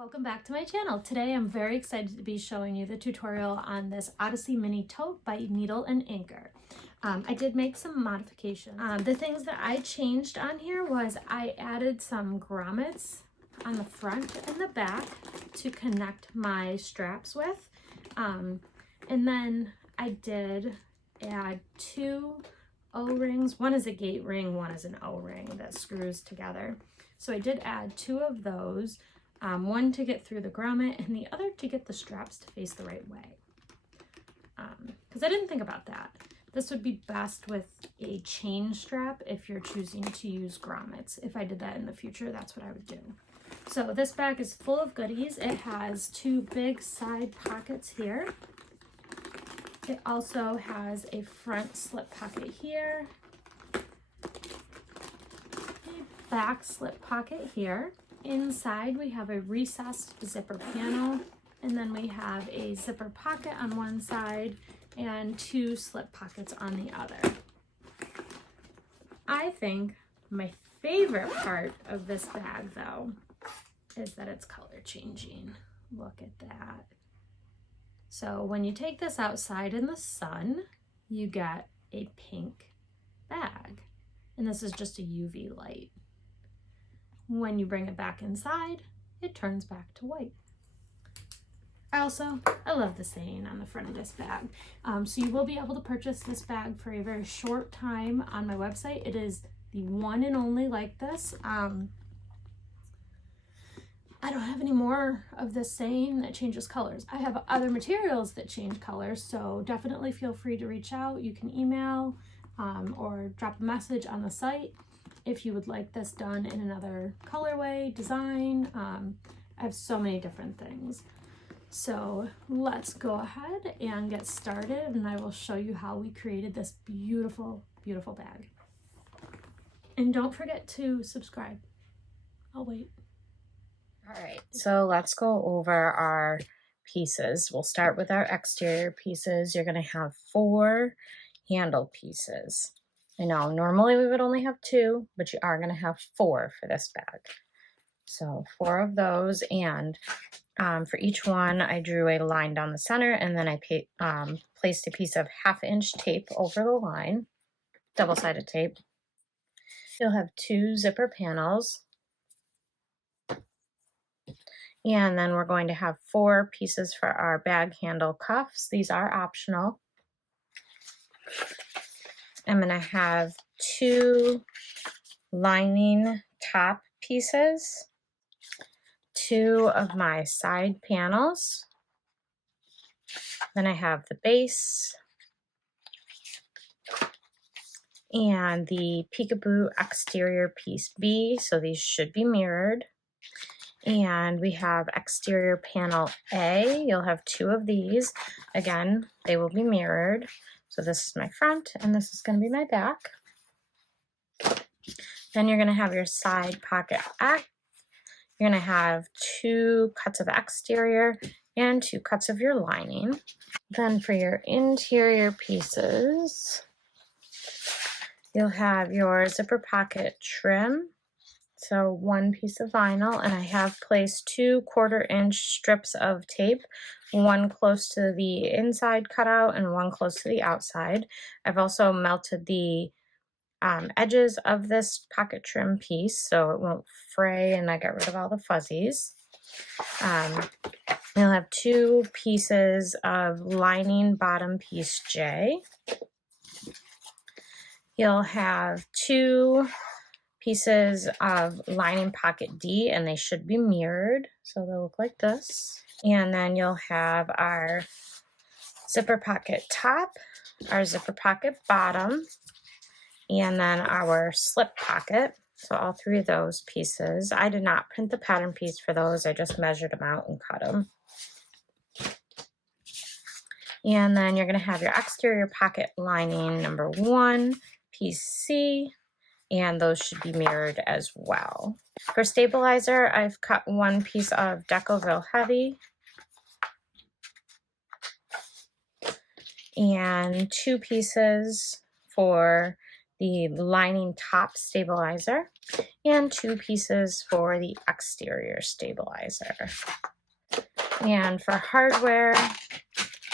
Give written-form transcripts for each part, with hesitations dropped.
Welcome back to my channel. Today I'm very excited to be showing you the tutorial on this Odyssey mini tote by Needle and Inker. I did make some modifications. The things that I changed on here was I added some grommets on the front and the back to connect my straps with. And then I did add two O-rings. One is a gate ring, one is an O-ring that screws together. So I did add two of those. One to get through the grommet and the other to get the straps to face the right way. Because I didn't think about that. This would be best with a chain strap if you're choosing to use grommets. If I did that in the future, that's what I would do. So this bag is full of goodies. It has two big side pockets here. It also has a front slip pocket here, a back slip pocket here. Inside we have a recessed zipper panel, and then we have a zipper pocket on one side and two slip pockets on the other. I think my favorite part of this bag though is that it's color changing. Look at that. So when you take this outside in the sun, you get a pink bag, and this is just a UV light. When you bring it back inside, it turns back to white. I love the saying on the front of this bag. So you will be able to purchase this bag for a very short time on my website. It is the one and only like this. I don't have any more of this saying that changes colors. I have other materials that change colors, so definitely feel free to reach out. You can email or drop a message on the site if you would like this done in another colorway, design. I have so many different things. So let's go ahead and get started, and I will show you how we created this beautiful, beautiful bag. And don't forget to subscribe. I'll wait. All right, so let's go over our pieces. We'll start with our exterior pieces. You're going to have 4 handle pieces. I know normally we would only have 2, but you are going to have 4 for this bag. So 4 of those, and for each one I drew a line down the center, and then I placed a piece of 1/2 inch tape over the line, double-sided tape. You'll have 2 zipper panels, and then we're going to have 4 pieces for our bag handle cuffs. These are optional. I'm going to have 2 lining top pieces, 2 of my side panels, then I have the base, and the peekaboo exterior piece B, so these should be mirrored. And we have exterior panel A. You'll have 2 of these. Again, they will be mirrored. So this is my front, and this is going to be my back. Then you're going to have your side pocket F. You're going to have 2 cuts of exterior and 2 cuts of your lining. Then for your interior pieces, you'll have your zipper pocket trim. So 1 piece of vinyl, and I have placed 2 1/4 inch strips of tape, 1 close to the inside cutout and 1 close to the outside. I've also melted the edges of this pocket trim piece so it won't fray and I get rid of all the fuzzies. You'll have 2 pieces of lining bottom piece J. You'll have 2 pieces of lining pocket D, and they should be mirrored, so they'll look like this. And then you'll have our zipper pocket top, our zipper pocket bottom, and then our slip pocket. So all 3 of those pieces. I did not print the pattern piece for those. I just measured them out and cut them. And then you're going to have your exterior pocket lining number 1, piece C, and those should be mirrored as well. For stabilizer, I've cut 1 piece of Decoville Heavy and 2 pieces for the lining top stabilizer and 2 pieces for the exterior stabilizer. And for hardware,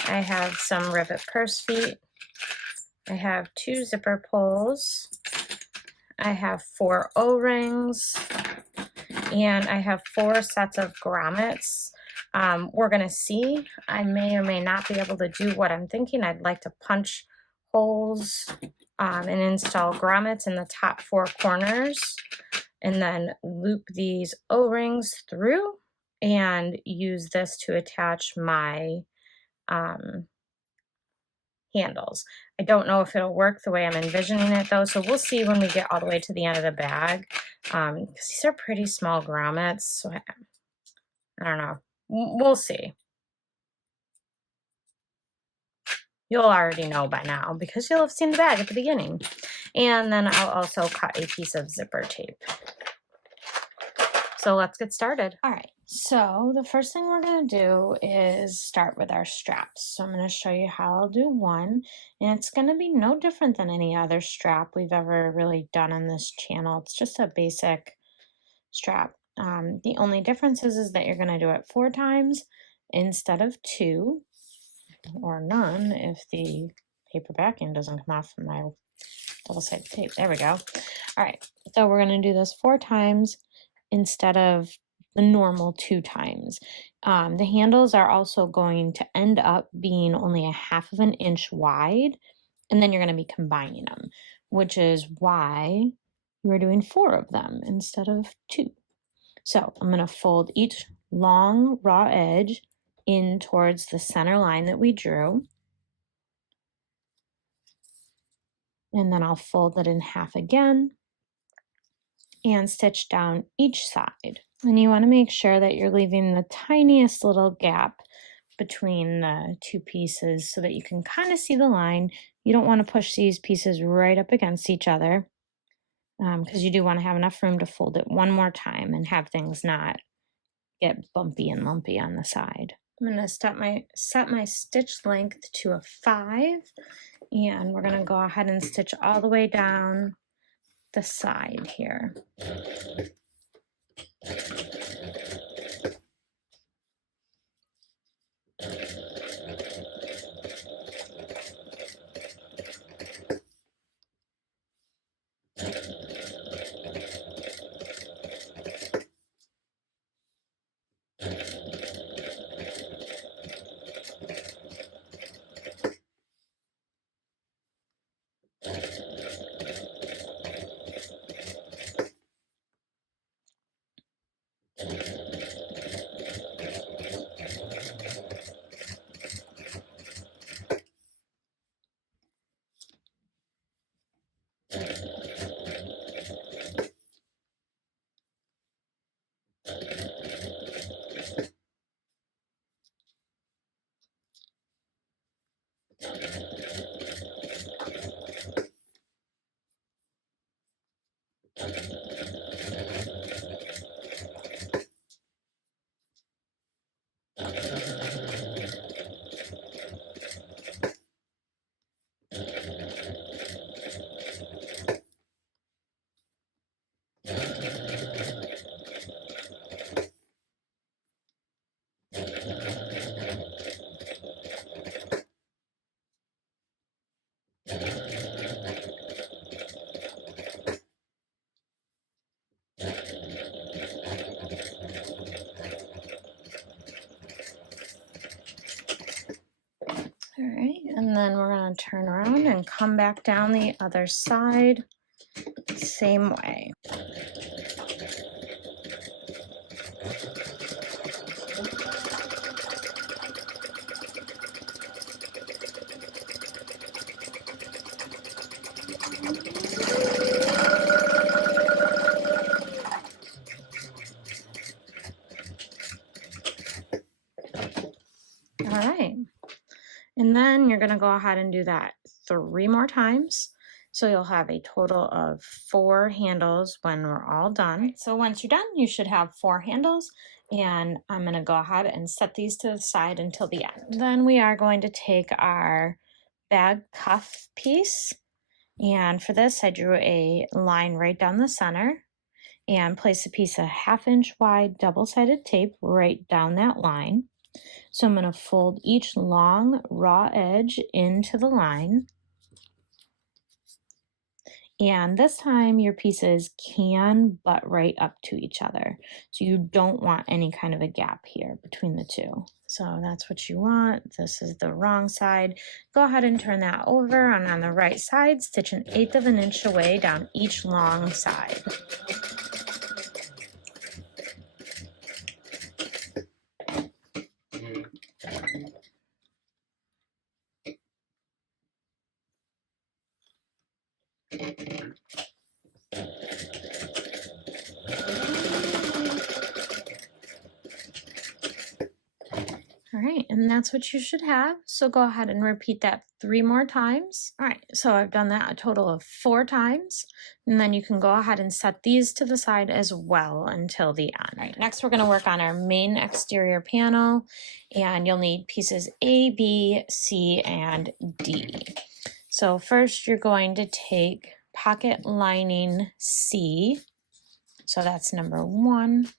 I have some rivet purse feet. I have 2 zipper pulls. I have 4 O-rings. And I have 4 sets of grommets. We're going to see. I may or may not be able to do what I'm thinking. I'd like to punch holes and install grommets in the top 4 corners, and then loop these O-rings through and use this to attach my handles. I don't know if it'll work the way I'm envisioning it though, so we'll see when we get all the way to the end of the bag, because these are pretty small grommets, so I don't know. We'll see. You'll already know by now because you'll have seen the bag at the beginning. And then I'll also cut a piece of zipper tape. So let's get started. All right, so the first thing we're going to do is start with our straps. So I'm going to show you how I'll do one, and it's going to be no different than any other strap we've ever really done on this channel. It's just a basic strap. The only difference is that you're going to do it 4 times instead of 2, or none if the paper backing doesn't come off from my double-sided tape. There we go. All right, so we're going to do this 4 times instead of the normal 2 times. The handles are also going to end up being only 1/2 of an inch wide, and then you're going to be combining them, which is why we're doing 4 of them instead of 2. So I'm going to fold each long raw edge in towards the center line that we drew. And then I'll fold it in half again and stitch down each side. And you want to make sure that you're leaving the tiniest little gap between the 2 pieces so that you can kind of see the line. You don't want to push these pieces right up against each other because you do want to have enough room to fold it one more time and have things not get bumpy and lumpy on the side. I'm going to set my stitch length to a 5, and we're going to go ahead and stitch all the way down the side here. All right, and then we're going to turn around and come back down the other side, same way. All right. And then you're going to go ahead and do that 3 more times. So you'll have a total of 4 handles when we're all done. So once you're done, you should have 4 handles. And I'm going to go ahead and set these to the side until the end. Then we are going to take our bag cuff piece And for this, I drew a line right down the center and placed a piece of 1/2 inch wide double-sided tape right down that line. So I'm going to fold each long raw edge into the line. And this time your pieces can butt right up to each other. So you don't want any kind of a gap here between the two. So that's what you want. This is the wrong side. Go ahead and turn that over, and on the right side, stitch 1/8 of an inch away down each long side. All right, and that's what you should have. So go ahead and repeat that 3 more times. All right, so I've done that a total of 4 times. And then you can go ahead and set these to the side as well until the end. All right, next we're gonna work on our main exterior panel, and you'll need pieces A, B, C, and D. So first you're going to take pocket lining C. So that's number 1.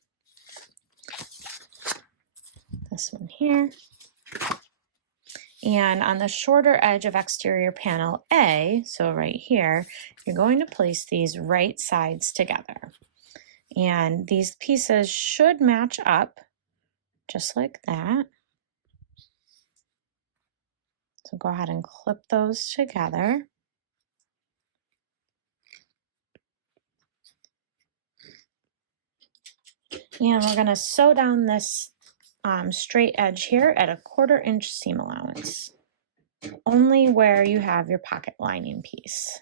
This one here. And on the shorter edge of exterior panel A, so right here, you're going to place these right sides together. And these pieces should match up just like that. So go ahead and clip those together. And we're going to sew down this straight edge here at 1/4 inch seam allowance, only where you have your pocket lining piece.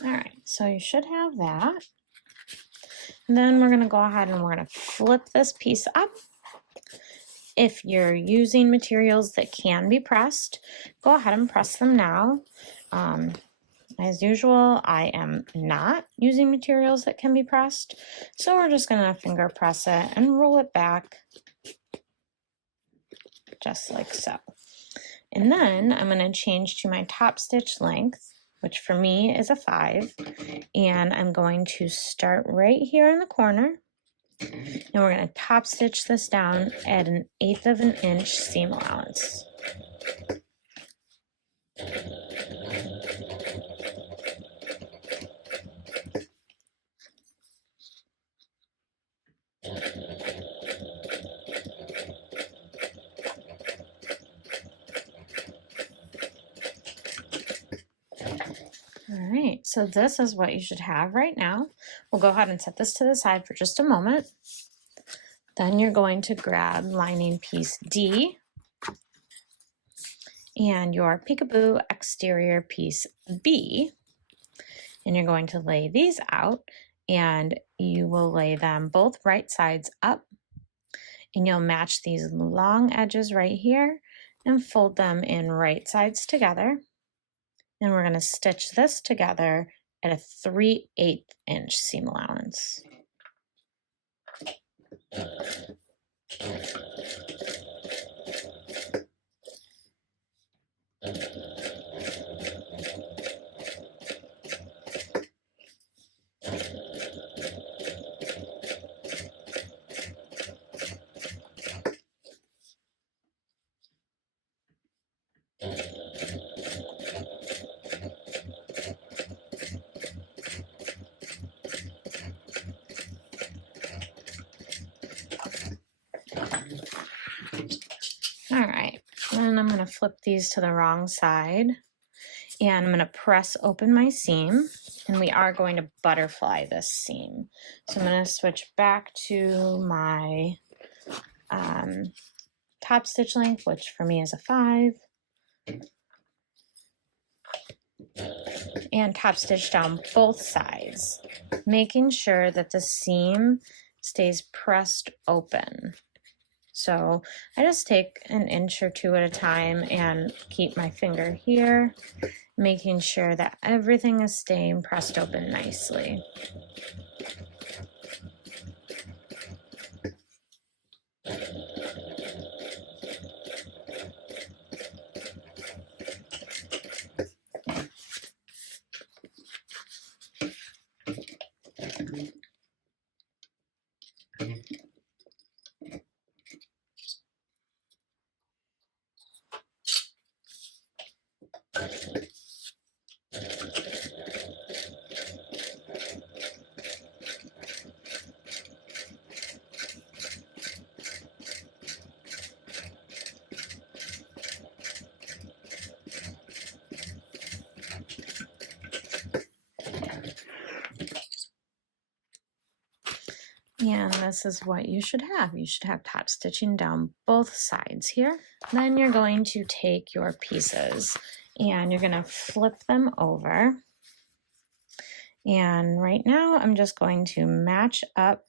All right, so you should have that. And then we're going to go ahead and we're going to flip this piece up. If you're using materials that can be pressed, go ahead and press them now. As usual, I am not using materials that can be pressed, so we're just going to finger press it and roll it back just like so. And then I'm going to change to my top stitch length, which for me is a 5, and I'm going to start right here in the corner, and we're going to top stitch this down at 1/8 of an inch seam allowance. All right, so this is what you should have right now. We'll go ahead and set this to the side for just a moment. Then you're going to grab lining piece D and your peekaboo exterior piece B, and you're going to lay these out, and you will lay them both right sides up, and you'll match these long edges right here and fold them in right sides together. And we're going to stitch this together at a 3/8 inch seam allowance. All right, and I'm going to flip these to the wrong side, and I'm going to press open my seam, and we are going to butterfly this seam. So I'm going to switch back to my top stitch length, which for me is a 5. and top stitch down both sides, making sure that the seam stays pressed open. So I just take an inch or two at a time and keep my finger here, making sure that everything is staying pressed open nicely. And this is what you should have. You should have top stitching down both sides here. Then you're going to take your pieces and you're going to flip them over. And right now I'm just going to match up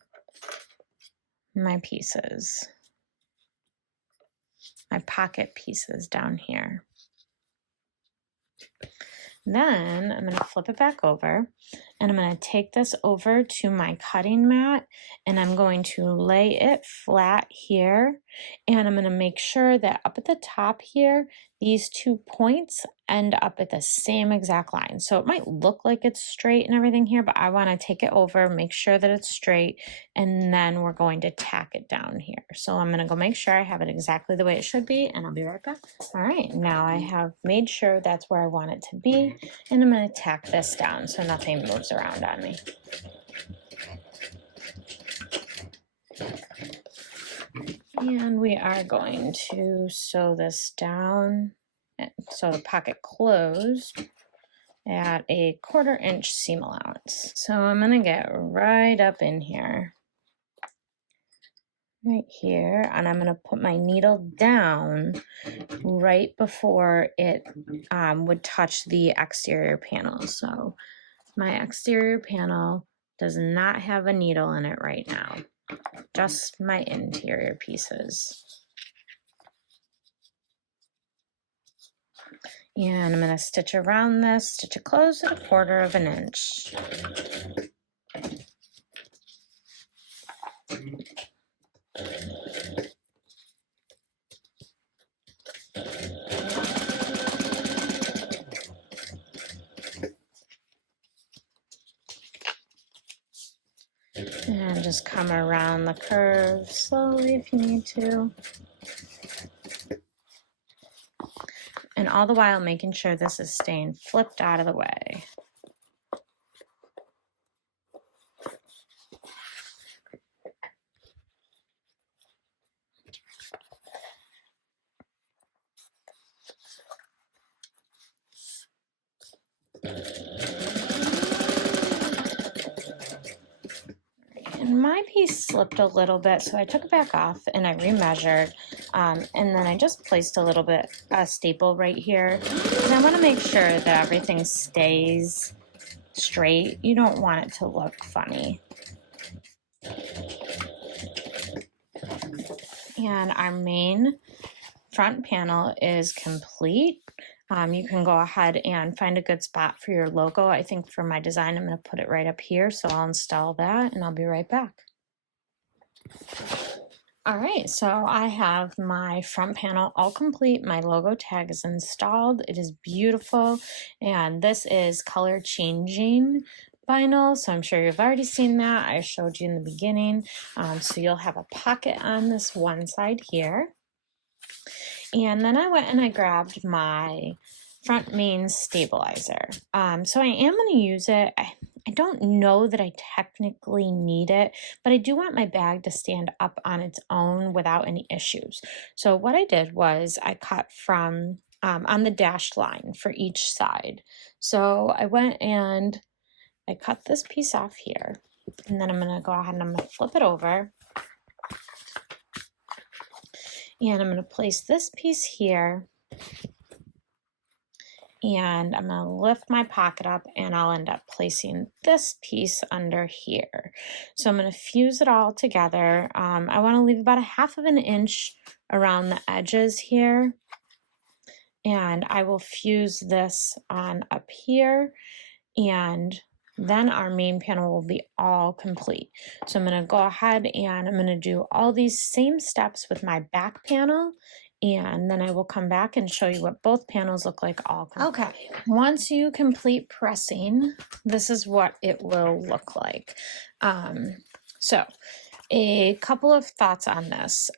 my pieces, my pocket pieces down here. Then I'm going to flip it back over and I'm going to take this over to my cutting mat and I'm going to lay it flat here, and I'm going to make sure that up at the top here, these 2 points end up at the same exact line. So it might look like it's straight and everything here, but I want to take it over, make sure that it's straight, and then we're going to tack it down here. So I'm going to go make sure I have it exactly the way it should be, and I'll be right back. All right, now I have made sure that's where I want it to be, and I'm going to tack this down so nothing moves around on me. And we are going to sew this down so the pocket closed at a 1/4 inch seam allowance. So I'm going to get right up in here, right here, and I'm going to put my needle down right before it would touch the exterior panel. So my exterior panel does not have a needle in it right now, just my interior pieces. And I'm going to stitch around this, stitch it closed at a 1/4 inch. And just come around the curve slowly if you need to. And all the while making sure this is staying flipped out of the way. And my piece slipped a little bit, so I took it back off and I remeasured, and then I just placed a little bit staple right here. And I want to make sure that everything stays straight. You don't want it to look funny. And our main front panel is complete. You can go ahead and find a good spot for your logo. I think for my design, I'm going to put it right up here. So I'll install that and I'll be right back. All right, so I have my front panel all complete. My logo tag is installed. It is beautiful. And this is color changing vinyl. So I'm sure you've already seen that. I showed you in the beginning. So you'll have a pocket on this one side here. And then I went and I grabbed my front main stabilizer. So I am going to use it. I don't know that I technically need it, but I do want my bag to stand up on its own without any issues. So what I did was I cut from on the dashed line for each side. So I went and I cut this piece off here, and then I'm going to go ahead and I'm going to flip it over. And I'm going to place this piece here, and I'm going to lift my pocket up and I'll end up placing this piece under here. So I'm going to fuse it all together. I want to leave about 1/2 inch around the edges here, and I will fuse this on up here, and then our main panel will be all complete. So I'm going to go ahead and I'm going to do all these same steps with my back panel, and then I will come back and show you what both panels look like all complete. Okay, once you complete pressing, this is what it will look like. So a couple of thoughts on this.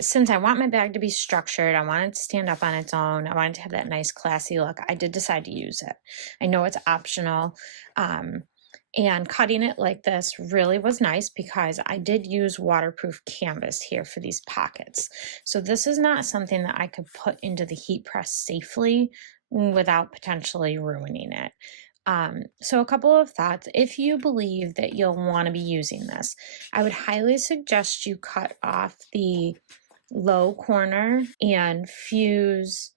Since I want my bag to be structured, I want it to stand up on its own, I want it to have that nice classy look, I did decide to use it. I know it's optional, and cutting it like this really was nice because I did use waterproof canvas here for these pockets. So this is not something that I could put into the heat press safely without potentially ruining it. So a couple of thoughts. If you believe that you'll want to be using this, I would highly suggest you cut off the low corner and fuse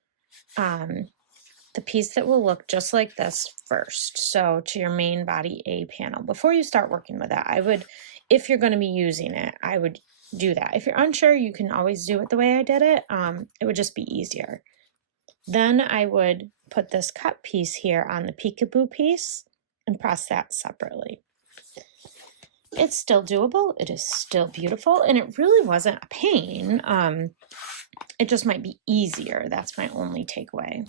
the piece that will look just like this first. So to your main body A panel. Before you start working with it, I would, if you're going to be using it, I would do that. If you're unsure, you can always do it the way I did it. It would just be easier. Then I would put this cut piece here on the peekaboo piece and press that separately. It's still doable, it is still beautiful, and it really wasn't a pain. It just might be easier. That's my only takeaway.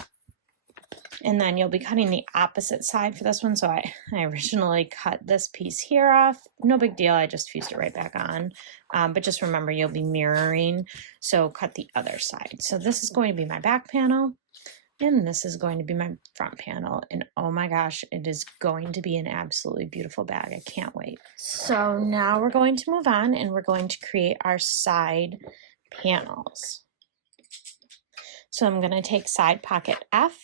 And then you'll be cutting the opposite side for this one. So I originally cut this piece here off. No big deal, I just fused it right back on. But just remember, you'll be mirroring, so cut the other side. So this is going to be my back panel, and this is going to be my front panel. And oh my gosh, it is going to be an absolutely beautiful bag. I can't wait. So now we're going to move on and we're going to create our side panels. So I'm going to take side pocket F,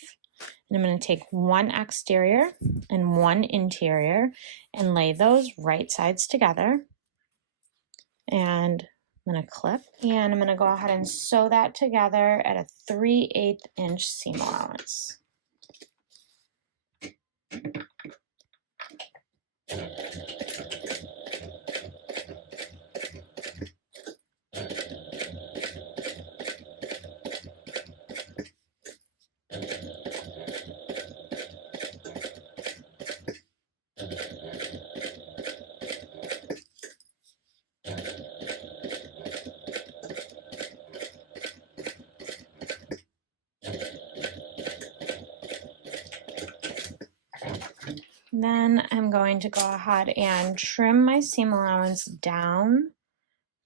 and I'm going to take one exterior and one interior and lay those right sides together. And I'm going to clip, and I'm going to go ahead and sew that together at a 3/8 inch seam allowance. Then I'm going to go ahead and trim my seam allowance down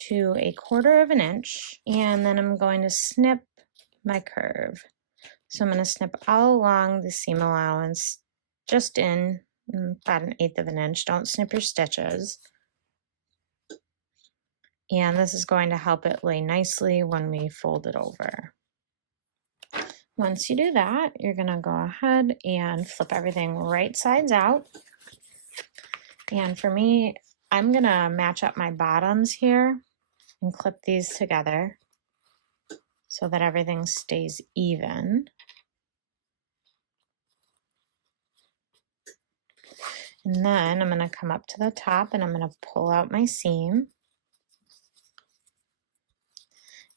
to 1/4 inch, and then I'm going to snip my curve. So I'm going to snip all along the seam allowance, just in about 1/8 inch. Don't snip your stitches. And this is going to help it lay nicely when we fold it over. Once you do that, you're going to go ahead and flip everything right sides out. And for me, I'm going to match up my bottoms here and clip these together so that everything stays even. And then I'm going to come up to the top and I'm going to pull out my seam.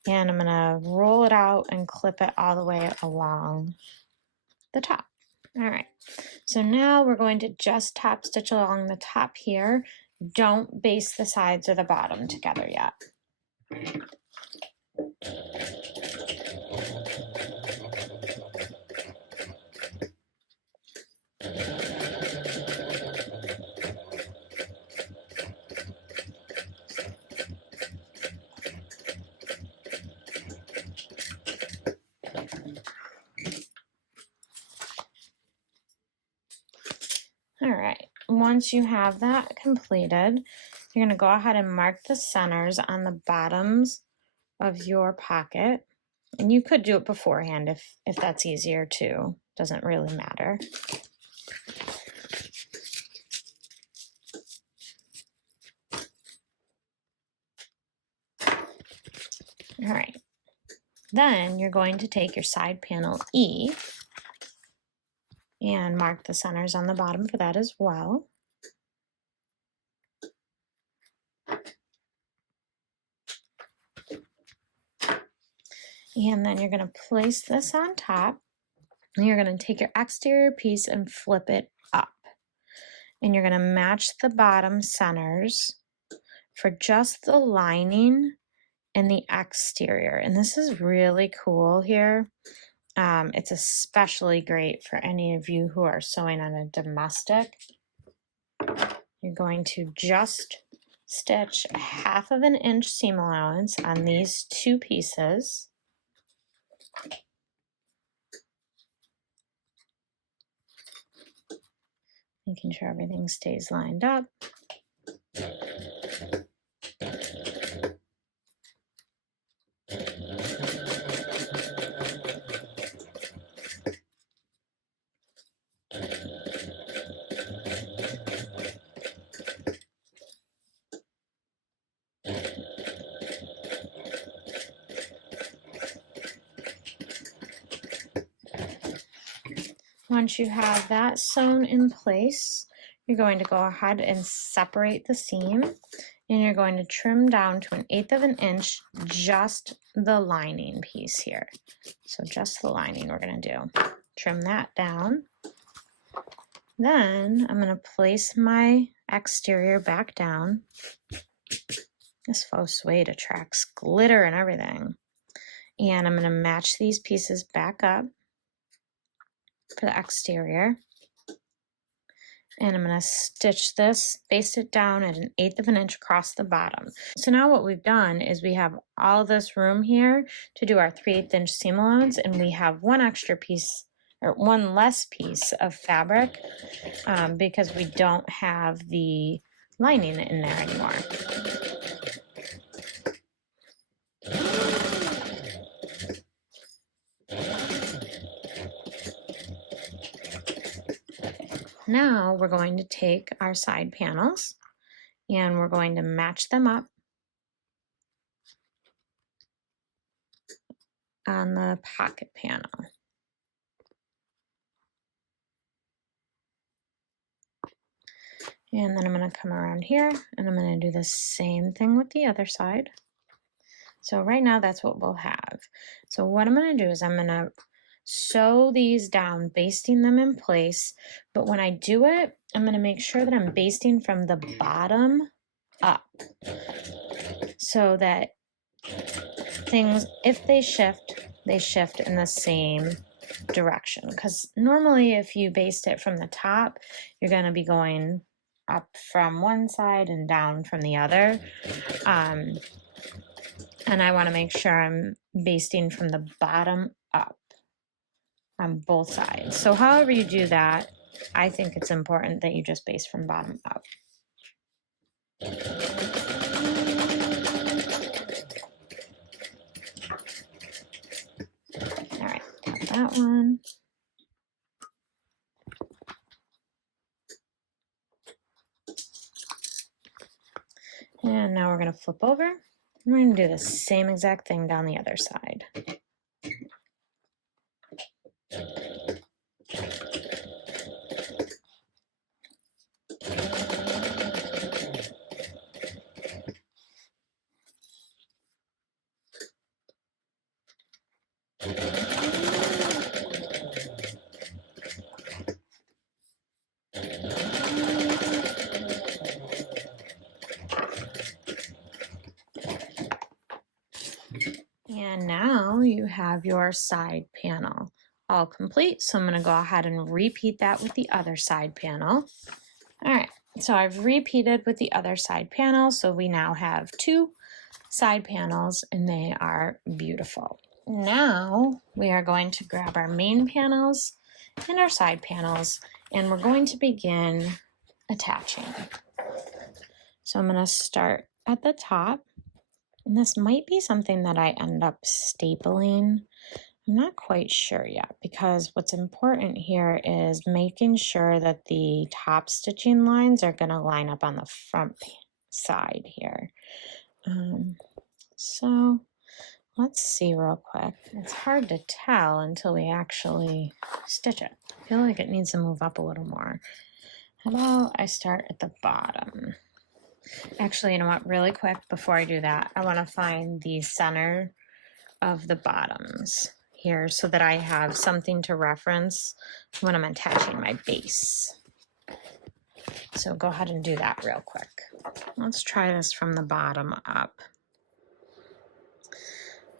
And I'm going to roll it out and clip it all the way along the top. All right, so now we're going to just top stitch along the top here. Don't baste the sides or the bottom together yet. All right, once you have that completed, you're going to go ahead and mark the centers on the bottoms of your pocket. And you could do it beforehand if that's easier too. Doesn't really matter. All right, then you're going to take your side panel E and mark the centers on the bottom for that as well. And then you're going to place this on top, and you're going to take your exterior piece and flip it up. And you're going to match the bottom centers for just the lining and the exterior. And this is really cool here. It's especially great for any of you who are sewing on a domestic. You're going to just stitch 1/2 inch seam allowance on these two pieces. Making sure everything stays lined up. Once you have that sewn in place, you're going to go ahead and separate the seam, and you're going to trim down to 1/8 inch just the lining piece here. So just the lining we're going to do. Trim that down. Then I'm going to place my exterior back down. This faux suede attracts glitter and everything. And I'm going to match these pieces back up for the exterior. And I'm going to stitch this, baste it down at 1/8 inch across the bottom. So now what we've done is we have all this room here to do our 3/8 inch seam allowance, and we have one extra piece or one less piece of fabric because we don't have the lining in there anymore. Now we're going to take our side panels and we're going to match them up on the pocket panel. And then I'm going to come around here and I'm going to do the same thing with the other side. So right now that's what we'll have. So what I'm going to do is I'm going to sew these down, basting them in place. But when I do it, I'm going to make sure that I'm basting from the bottom up so that things, if they shift in the same direction. Because normally if you baste it from the top, you're going to be going up from one side and down from the other. And I want to make sure I'm basting from the bottom up on both sides. So however you do that, I think it's important that you just baste from bottom up. All right, got that one. And now we're going to flip over. We're going to do the same exact thing down the other side. And now you have your side panel all complete. So I'm going to go ahead and repeat that with the other side panel. All right, so I've repeated with the other side panel. So we now have 2 side panels and they are beautiful. Now we are going to grab our main panels and our side panels and we're going to begin attaching. So I'm going to start at the top. And this might be something that I end up stapling. I'm not quite sure yet because what's important here is making sure that the top stitching lines are going to line up on the front side here. So Let's see real quick. It's hard to tell until we actually stitch it. I feel like it needs to move up a little more. How about I start at the bottom? Actually, you know what? Really quick, before I do that, I want to find the center of the bottoms here so that I have something to reference when I'm attaching my base. So go ahead and do that real quick. Let's try this from the bottom up.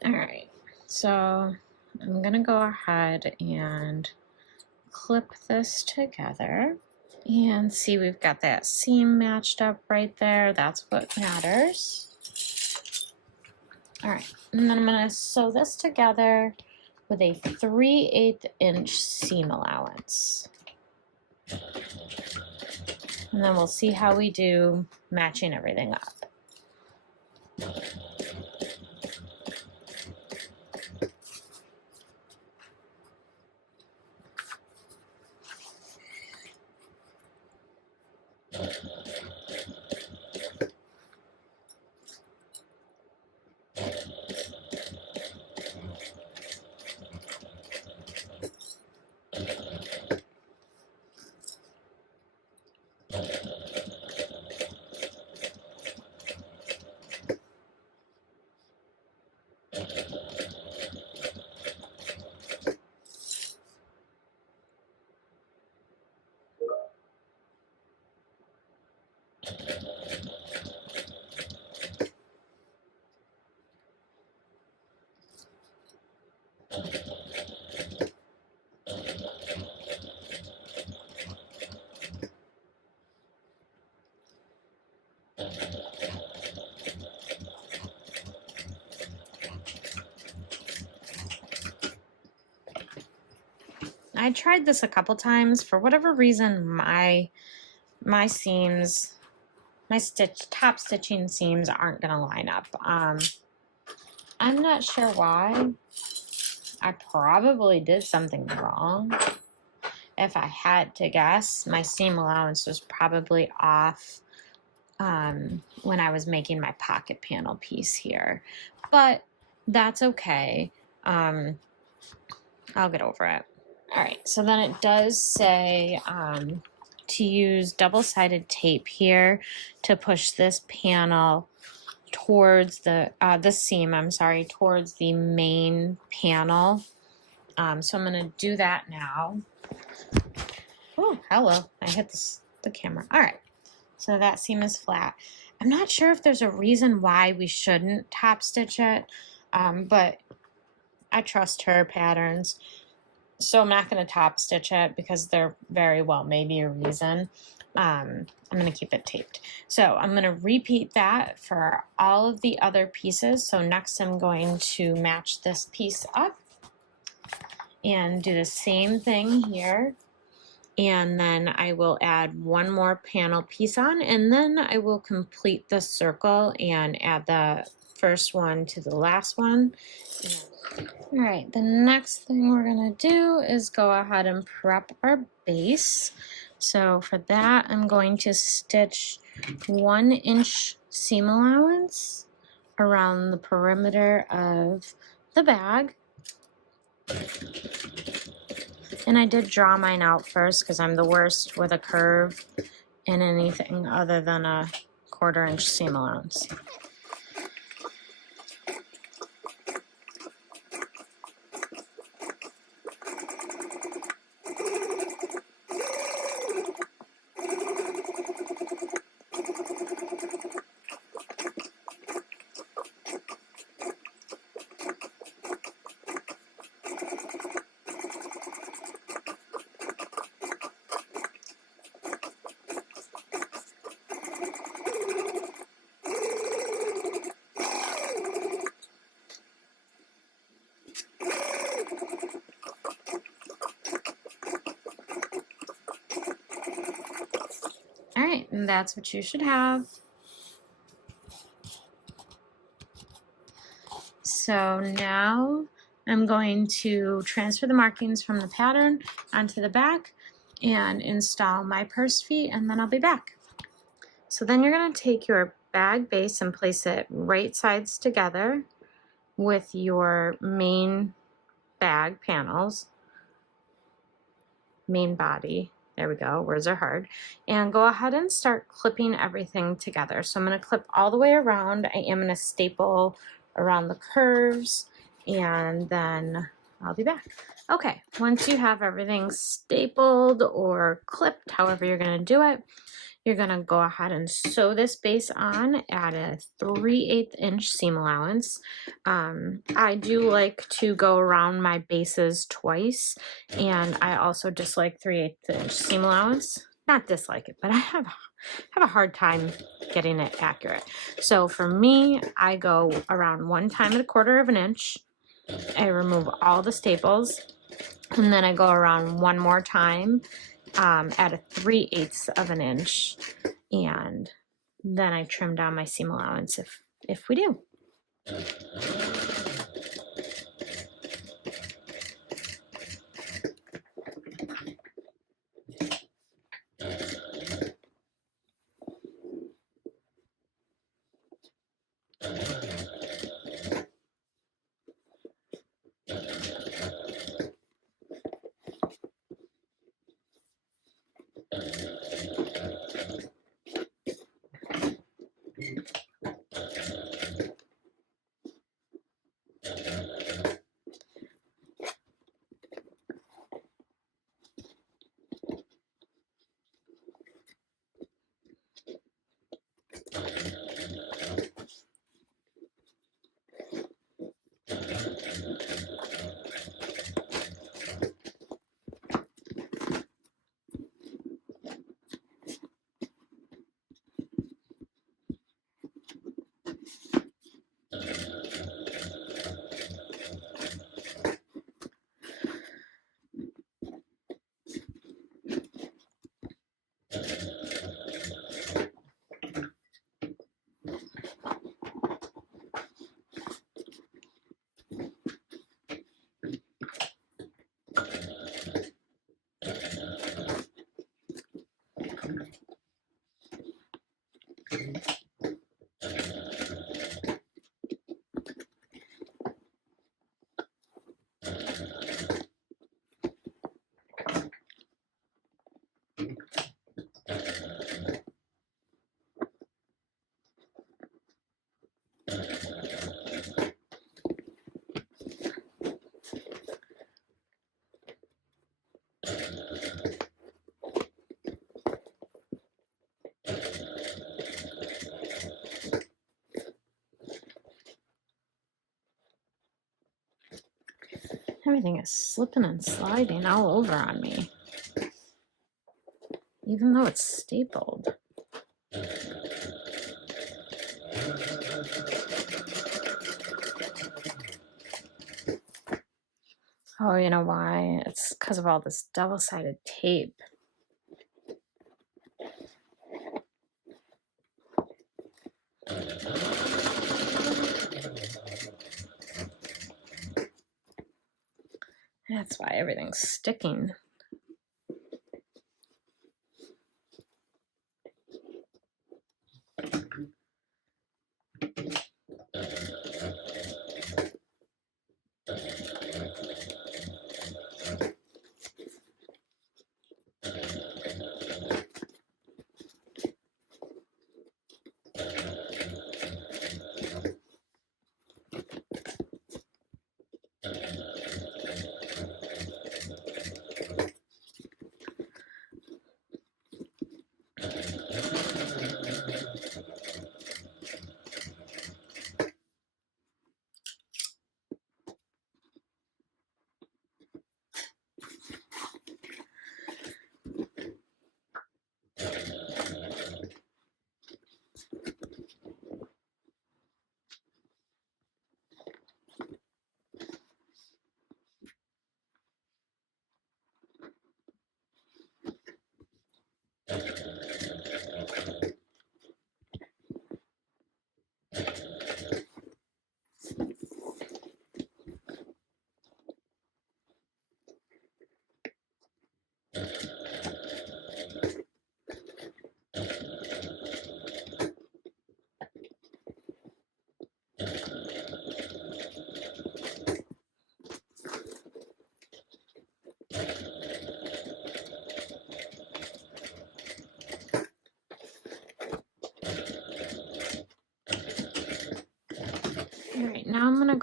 All right, so I'm gonna go ahead and clip this together and see, we've got that seam matched up right there. That's what matters. All right, and then I'm gonna sew this together with a 3/8 inch seam allowance. And then we'll see how we do matching everything up. I tried this a couple times. For whatever reason, my seams, my top stitching seams aren't gonna line up. I'm not sure why. I probably did something wrong. If I had to guess, my seam allowance was probably off when I was making my pocket panel piece here, but that's okay. I'll get over it. All right, so then it does say to use double-sided tape here to push this panel towards the seam, towards the main panel. So I'm gonna do that now. Oh, hello, I hit the camera. All right, so that seam is flat. I'm not sure if there's a reason why we shouldn't top stitch it, but I trust her patterns. So I'm not going to top stitch it because there very well may be a reason. I'm going to keep it taped. So I'm going to repeat that for all of the other pieces. So next I'm going to match this piece up and do the same thing here. And then I will add one more panel piece on, and then I will complete the circle and add the first one to the last one. All right, the next thing we're gonna do is go ahead and prep our base. So for that, I'm going to stitch 1 inch seam allowance around the perimeter of the bag. And I did draw mine out first because I'm the worst with a curve in anything other than a 1/4 inch seam allowance. All right, and that's what you should have. So now I'm going to transfer the markings from the pattern onto the back and install my purse feet, and then I'll be back. So then you're going to take your bag base and place it right sides together with your main bag panels, main body. There we go, words are hard. And go ahead and start clipping everything together. So I'm going to clip all the way around. I am going to staple around the curves, and then I'll be back. Okay, once you have everything stapled or clipped, however you're going to do it, you're going to go ahead and sew this base on at a 3/8 inch seam allowance. I do like to go around my bases twice, and I also dislike 3/8 inch seam allowance. Not dislike it, but I have a hard time getting it accurate. So for me, I go around 1 time at 1/4 of an inch. I remove all the staples, and then I go around 1 more time at a 3/8 of an inch, and then I trim down my seam allowance if we do. Everything is slipping and sliding all over on me, even though it's stapled. Oh, you know why? It's because of all this double-sided tape. That's why everything's sticking.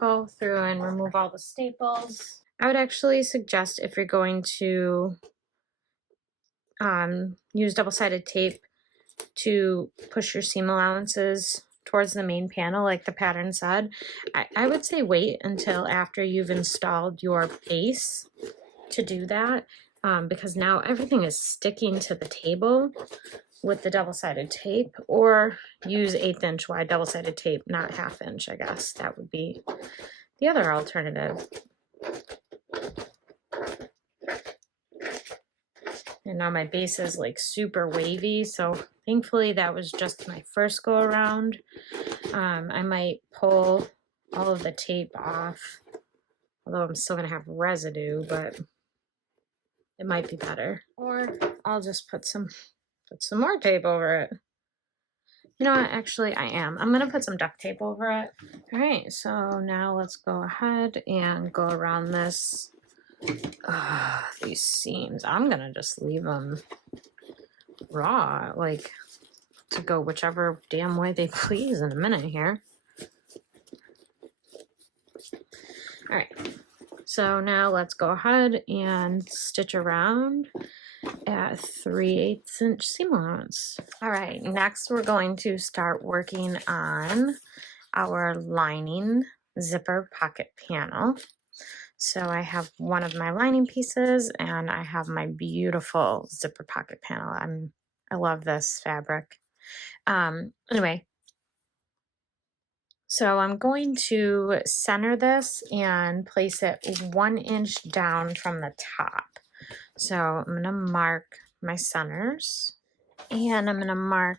go through and remove all the staples. I would actually suggest, if you're going to use double-sided tape, to push your seam allowances towards the main panel like the pattern said. I would say wait until after you've installed your base to do that, because now everything is sticking to the table with the double-sided tape, or use 1/8 inch wide double-sided tape, not 1/2 inch, I guess. That would be the other alternative. And now my base is like super wavy, so thankfully that was just my first go around. I might pull all of the tape off, although I'm still gonna have residue, but it might be better. Or I'll just put some more tape over it. You know what, actually I'm gonna put some duct tape over it. All right, so now let's go ahead and go around this. These seams, I'm gonna just leave them raw, like to go whichever damn way they please in a minute here. All right, so now let's go ahead and stitch around at 3/8 inch seam allowance. All right, next we're going to start working on our lining zipper pocket panel. So I have one of my lining pieces and I have my beautiful zipper pocket panel. I love this fabric. Anyway, so I'm going to center this and place it 1 inch down from the top. So I'm going to mark my centers, and I'm going to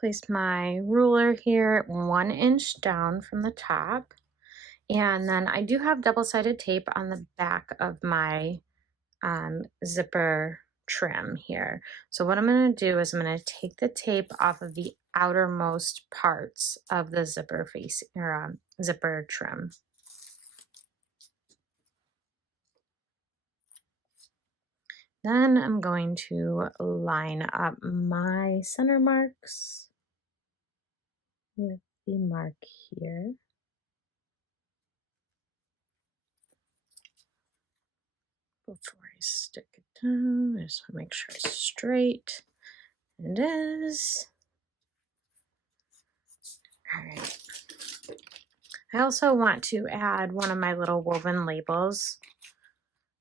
place my ruler here 1 inch down from the top. And then I do have double-sided tape on the back of my zipper trim here. So what I'm going to do is I'm going to take the tape off of the outermost parts of the zipper face or zipper trim. Then I'm going to line up my center marks with the mark here. Before I stick it down, I just want to make sure it's straight. It is. All right. I also want to add one of my little woven labels,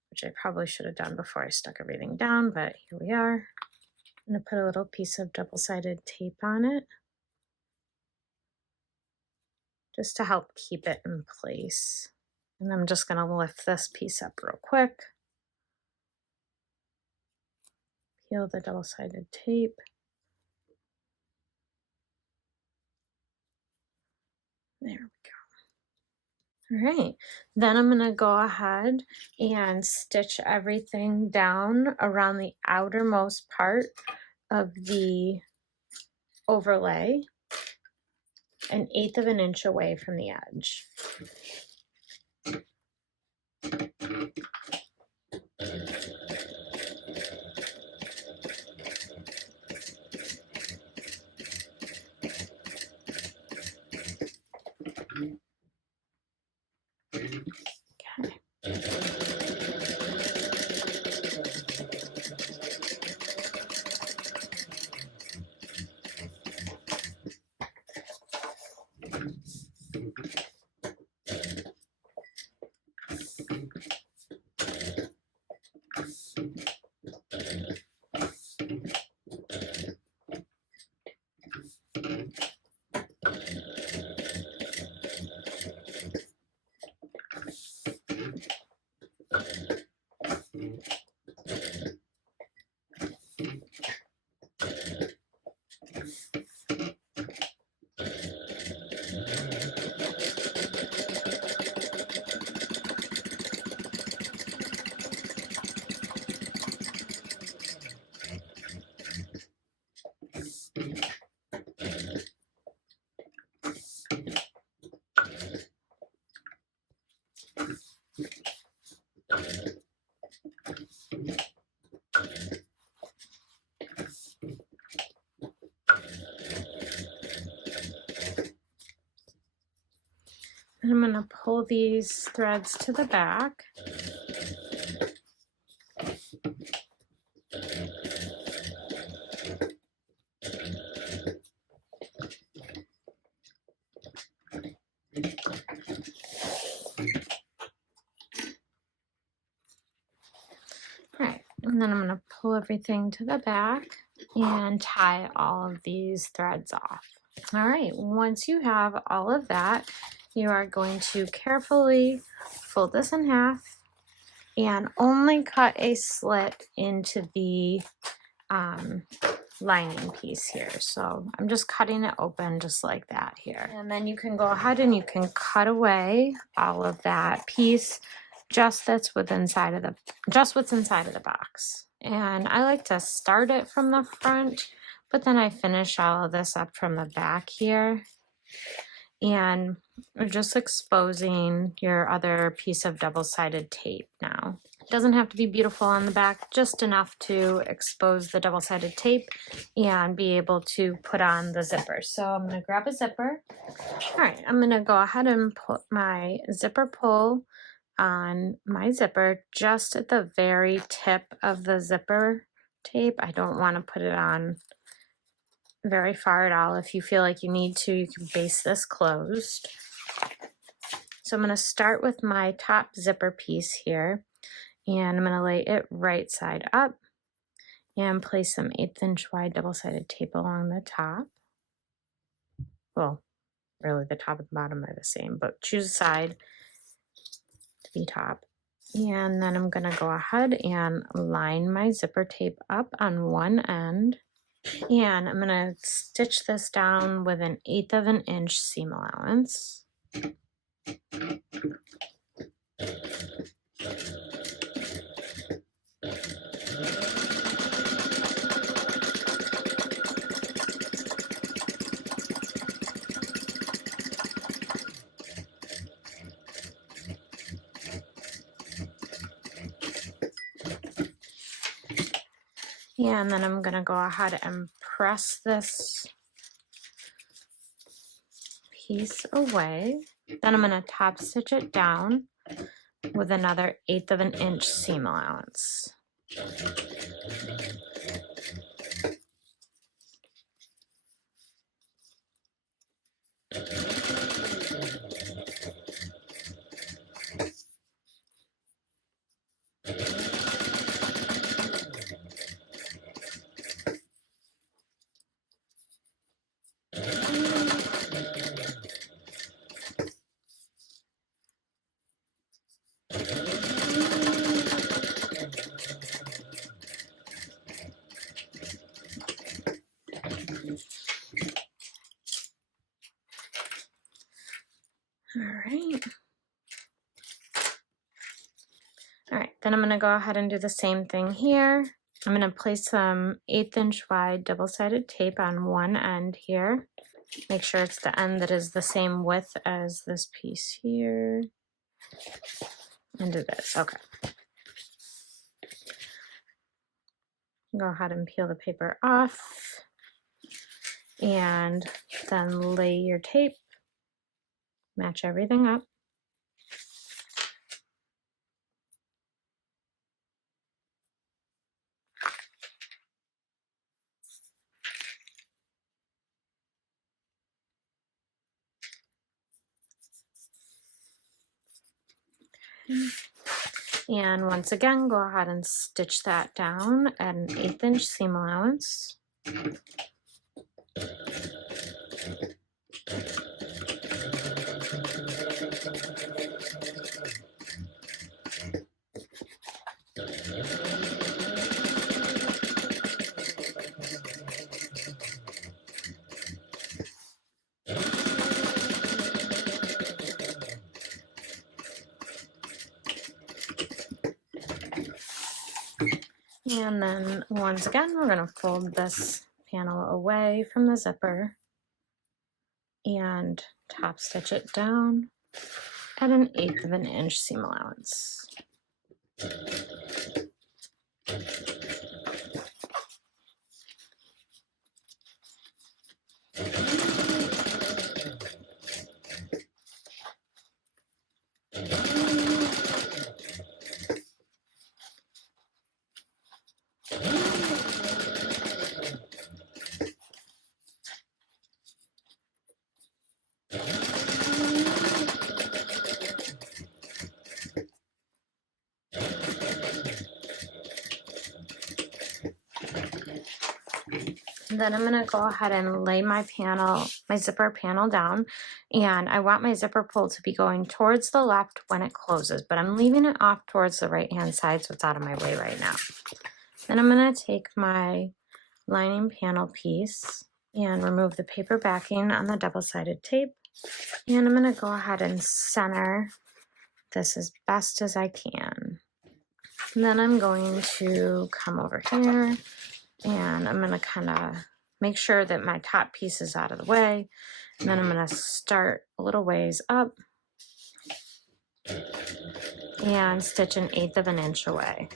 which I probably should have done before I stuck everything down, but here we are. I'm going to put a little piece of double-sided tape on it, just to help keep it in place. And I'm just going to lift this piece up real quick. Peel the double-sided tape. There we go. All right, then I'm going to go ahead and stitch everything down around the outermost part of the overlay, 1/8 of an inch away from the edge. going to pull these threads to the back. Alright, and then I'm going to pull everything to the back and tie all of these threads off. Alright, once you have all of that, you are going to carefully fold this in half and only cut a slit into the lining piece here. So I'm just cutting it open just like that here. And then you can go ahead and you can cut away all of that piece just what's inside of the box. And I like to start it from the front, but then I finish all of this up from the back here. And we're just exposing your other piece of double-sided tape now. It doesn't have to be beautiful on the back, just enough to expose the double-sided tape and be able to put on the zipper. So I'm going to grab a zipper. All right, I'm going to go ahead and put my zipper pull on my zipper just at the very tip of the zipper tape. I don't want to put it on very far at all. If you feel like you need to, you can base this closed. So I'm going to start with my top zipper piece here, and I'm going to lay it right side up and place some 1/8 inch wide double-sided tape along the top. Well, really the top and the bottom are the same, but choose a side to be top. And then I'm going to go ahead and line my zipper tape up on one end. And I'm going to stitch this down with an 1/8 inch seam allowance. And then I'm going to go ahead and press this piece away. Then I'm going to top stitch it down with another 1/8 inch seam allowance. All right, then I'm going to go ahead and do the same thing here. I'm going to place some 1/8 inch wide double-sided tape on one end here. Make sure it's the end that is the same width as this piece here. And it is, okay. Go ahead and peel the paper off. And then lay your tape. Match everything up. And once again, go ahead and stitch that down at an 1/8 inch seam allowance. And then once again, we're going to fold this panel away from the zipper and top stitch it down at an 1/8 inch seam allowance. Then I'm going to go ahead and lay my zipper panel down, and I want my zipper pull to be going towards the left when it closes, but I'm leaving it off towards the right hand side so it's out of my way right now. Then I'm going to take my lining panel piece and remove the paper backing on the double-sided tape, and I'm going to go ahead and center this as best as I can. And then I'm going to come over here, and I'm going to kind of make sure that my top piece is out of the way. And then I'm going to start a little ways up and stitch 1/8 of an inch away.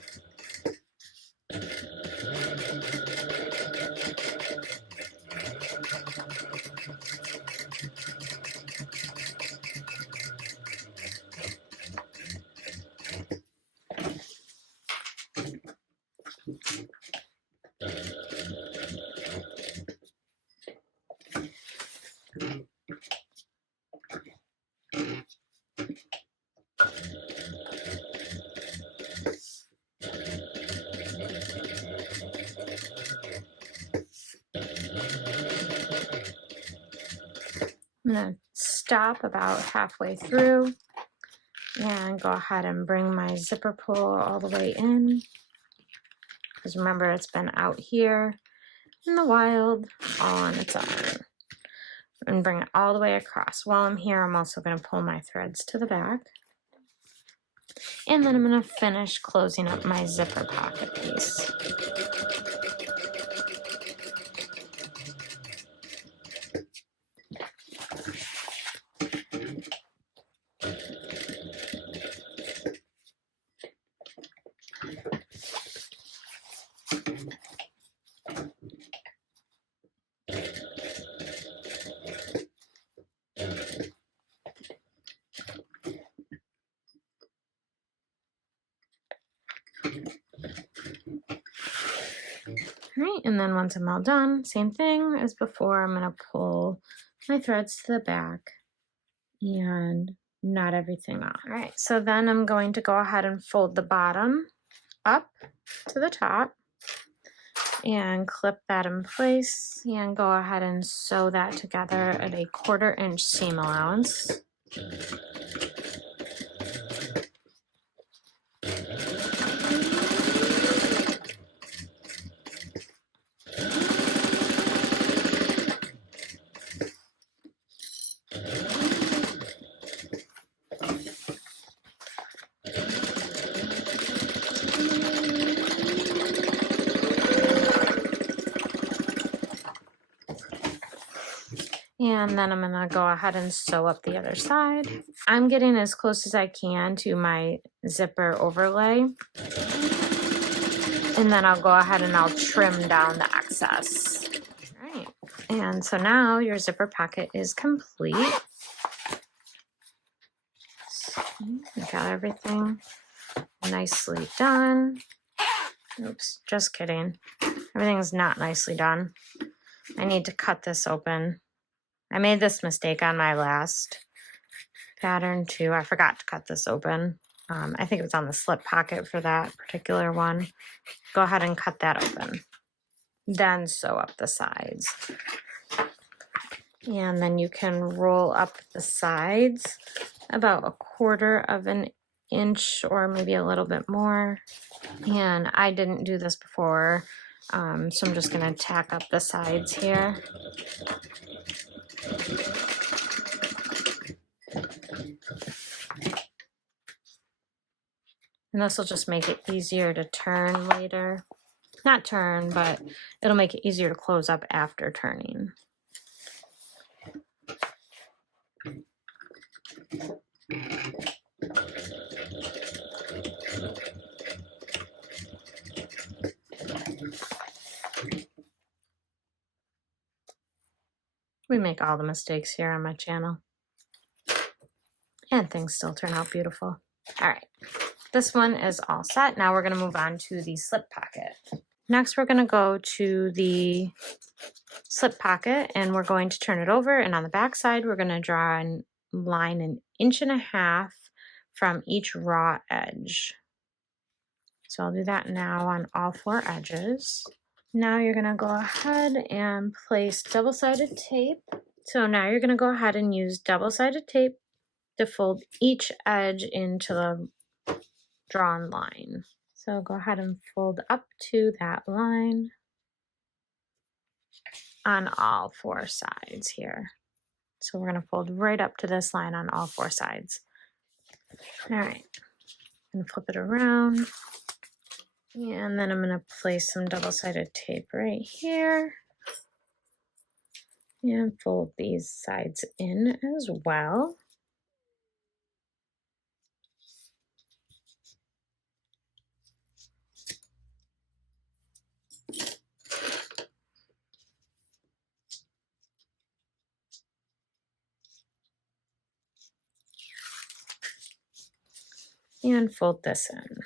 I'm going to stop about halfway through and go ahead and bring my zipper pull all the way in. Because remember, it's been out here in the wild all on its own. And bring it all the way across. While I'm here, I'm also going to pull my threads to the back. And then I'm going to finish closing up my zipper pocket piece. All right, and then once I'm all done, same thing as before, I'm going to pull my threads to the back and knot everything off. All right, so then I'm going to go ahead and fold the bottom up to the top and clip that in place and go ahead and sew that together at a 1/4 inch seam allowance. And then I'm going to go ahead and sew up the other side. I'm getting as close as I can to my zipper overlay. And then I'll go ahead and I'll trim down the excess. All right. And so now your zipper pocket is complete. Got everything nicely done. Oops, just kidding. Everything's not nicely done. I need to cut this open. I made this mistake on my last pattern too. I forgot to cut this open. I think it was on the slip pocket for that particular one. Go ahead and cut that open. Then sew up the sides. And then you can roll up the sides about 1/4 of an inch or maybe a little bit more. And I didn't do this before, so I'm just going to tack up the sides here. And this will just make it easier to turn later. Not turn, but it'll make it easier to close up after turning. We make all the mistakes here on my channel. And things still turn out beautiful. All right, this one is all set. Now we're gonna move on to the slip pocket. Next, we're gonna go to the slip pocket and we're going to turn it over, and on the back side, we're gonna draw a line 1.5 inches from each raw edge. So I'll do that now on all 4 edges. Now you're gonna go ahead and place double-sided tape. So now you're gonna go ahead and use double-sided tape to fold each edge into the drawn line. So go ahead and fold up to that line on all 4 sides here. So we're gonna fold right up to this line on all 4 sides. All right, and flip it around. And then I'm gonna place some double-sided tape right here. And fold these sides in as well. And fold this in.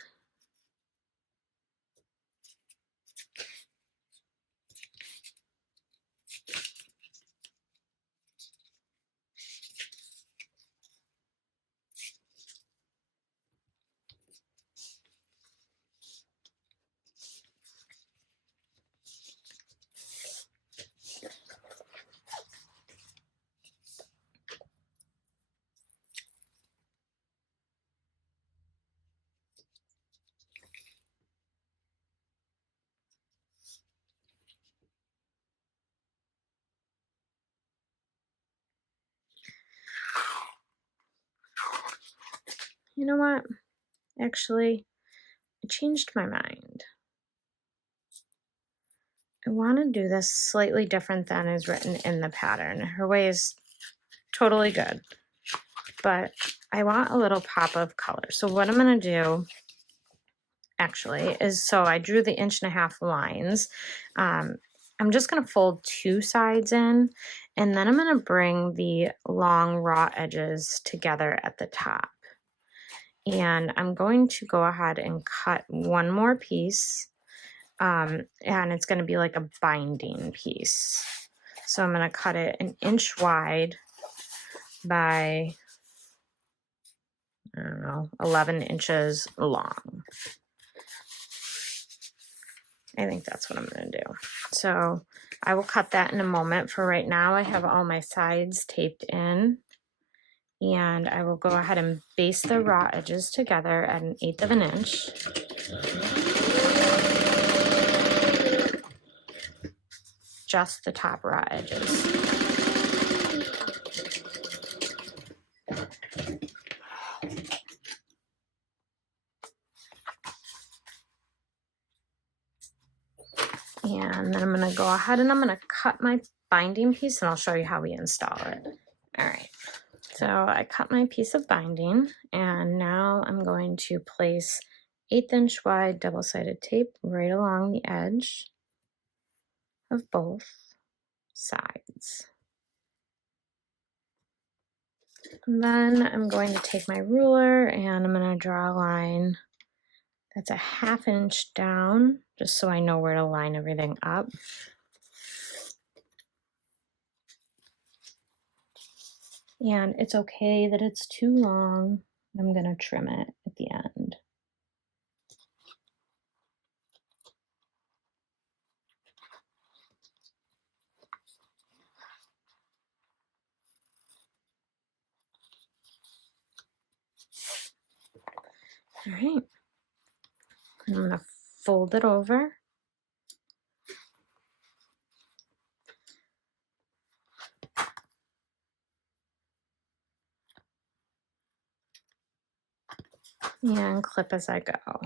You know what? Actually, I changed my mind. I want to do this slightly different than is written in the pattern. Her way is totally good, but I want a little pop of color. So what I'm going to do actually is, so I drew the 1.5 inch lines. I'm just going to fold 2 sides in, and then I'm going to bring the long raw edges together at the top. And I'm going to go ahead and cut one more piece, and it's going to be like a binding piece. So I'm going to cut it 1 inch wide by, I don't know, 11 inches long. I think that's what I'm going to do. So I will cut that in a moment. For right now, I have all my sides taped in. And I will go ahead and baste the raw edges together at 1/8 inch. Just the top raw edges. And then I'm going to go ahead and I'm going to cut my binding piece, and I'll show you how we install it. All right. So I cut my piece of binding, and now I'm going to place 1/8 inch wide double-sided tape right along the edge of both sides. And then I'm going to take my ruler and I'm going to draw a line that's 1/2 inch down, just so I know where to line everything up. And it's okay that it's too long. I'm going to trim it at the end. All right. I'm going to fold it over. And clip as I go.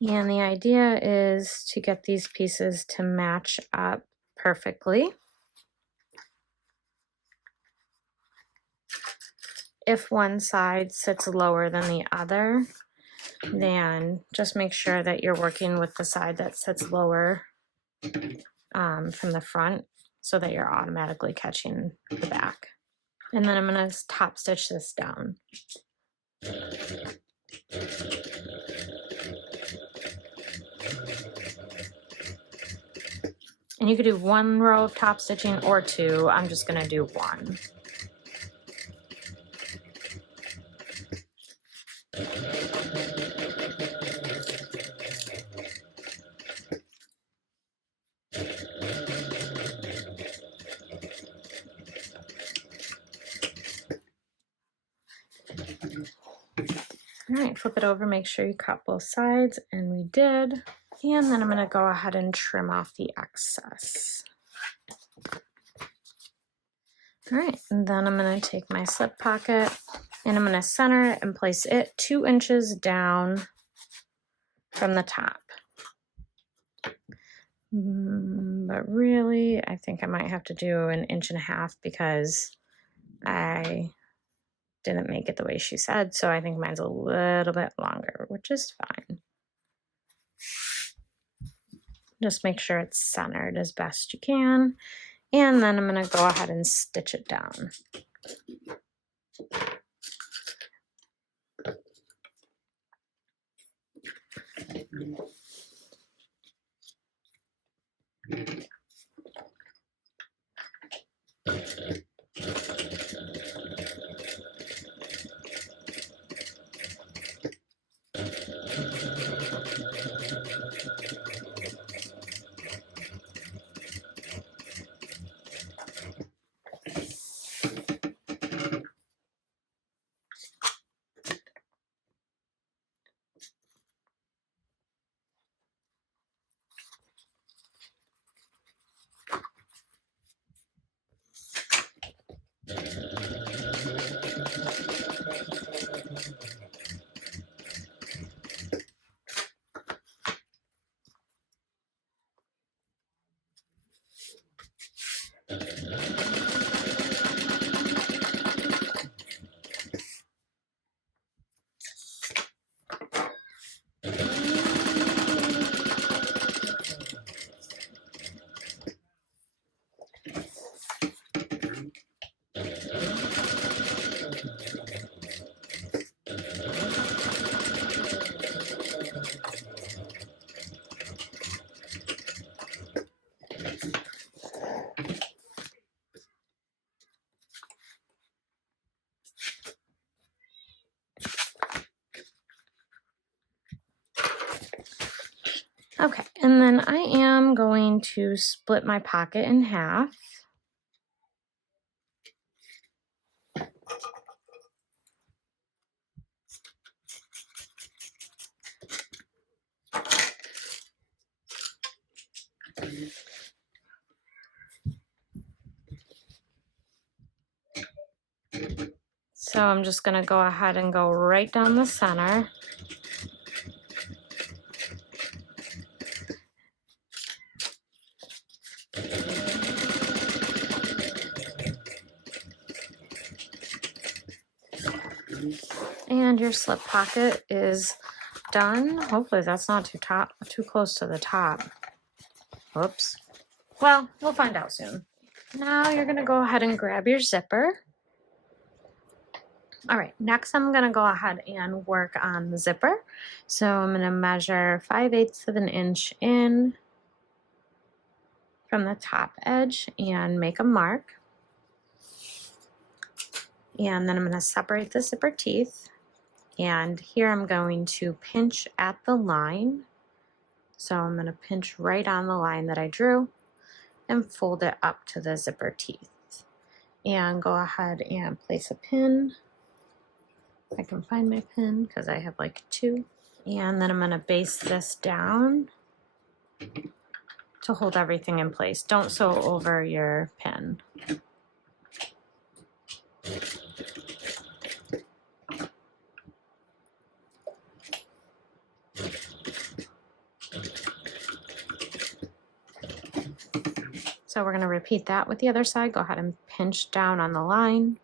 And the idea is to get these pieces to match up perfectly. If one side sits lower than the other, then just make sure that you're working with the side that sits lower from the front, so that you're automatically catching the back. And then I'm going to top stitch this down. And you could do 1 row of top stitching or 2. I'm just going to do 1. All right, flip it over, make sure you cut both sides, and we did. And then I'm going to go ahead and trim off the excess. All right, and then I'm going to take my slip pocket and I'm going to center it and place it 2 inches down from the top. But really, I think I might have to do 1.5 inches because I didn't make it the way she said, so I think mine's a little bit longer, which is fine. Just make sure it's centered as best you can. And then I'm going to go ahead and stitch it down. Okay, and then I am going to split my pocket in half. So I'm just going to go ahead and go right down the center. And your slip pocket is done. Hopefully that's not too close to the top. Whoops. Well, we'll find out soon. Now you're going to go ahead and grab your zipper. All right, next I'm going to go ahead and work on the zipper. So I'm going to measure 5/8 of an inch in from the top edge and make a mark. And then I'm going to separate the zipper teeth. And here I'm going to pinch at the line. So I'm going to pinch right on the line that I drew and fold it up to the zipper teeth. And go ahead and place a pin. I can find my pin because I have like 2. And then I'm going to base this down to hold everything in place. Don't sew over your pin. So we're going to repeat that with the other side. Go ahead and pinch down on the line,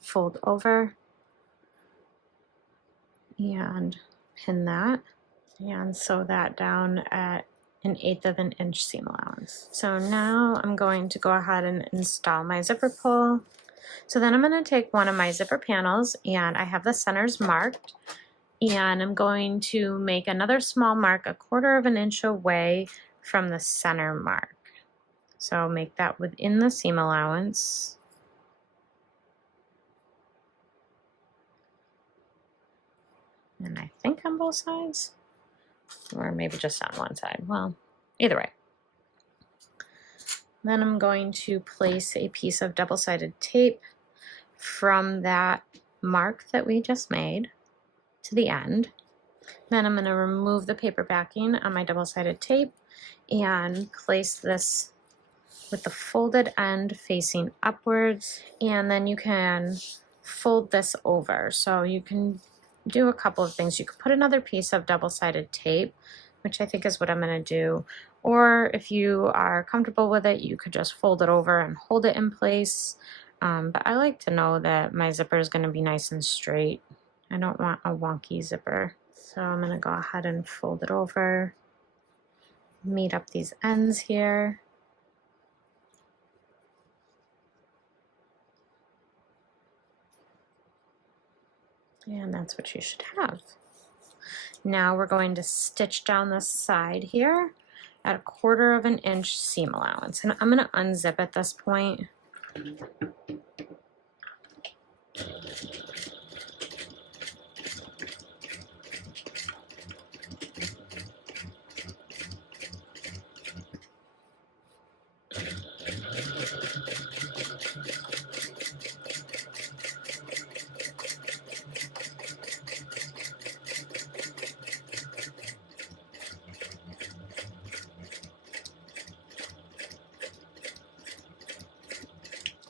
fold over, and pin that, and sew that down at 1/8 of an inch seam allowance. So now I'm going to go ahead and install my zipper pull. So then I'm going to take one of my zipper panels, and I have the centers marked, and I'm going to make another small mark 1/4 of an inch away from the center mark. So make that within the seam allowance. And I think on both sides, or maybe just on one side. Well, either way. Then I'm going to place a piece of double-sided tape from that mark that we just made to the end. Then I'm going to remove the paper backing on my double-sided tape and place this with the folded end facing upwards. And then you can fold this over. So you can do a couple of things. You could put another piece of double-sided tape, which I think is what I'm going to do. Or if you are comfortable with it, you could just fold it over and hold it in place. But I like to know that my zipper is going to be nice and straight. I don't want a wonky zipper. So I'm going to go ahead and fold it over, meet up these ends here. And that's what you should have. Now we're going to stitch down the side here at 1/4 of an inch seam allowance. And I'm going to unzip at this point.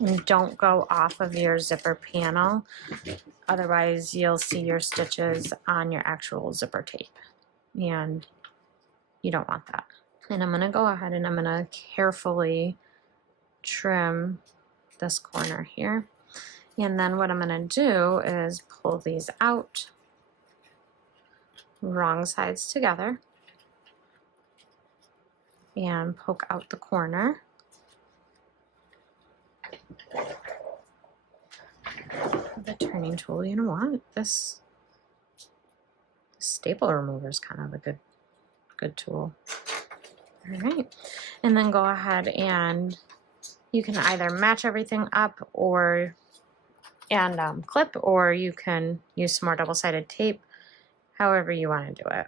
And don't go off of your zipper panel, otherwise you'll see your stitches on your actual zipper tape, and you don't want that. And I'm going to go ahead and I'm going to carefully trim this corner here. And then what I'm going to do is pull these out, wrong sides together, and poke out the corner. The turning tool, you know what? This staple remover is kind of a good tool. All right, and then go ahead and you can either match everything up or clip, or you can use some more double-sided tape, however you want to do it.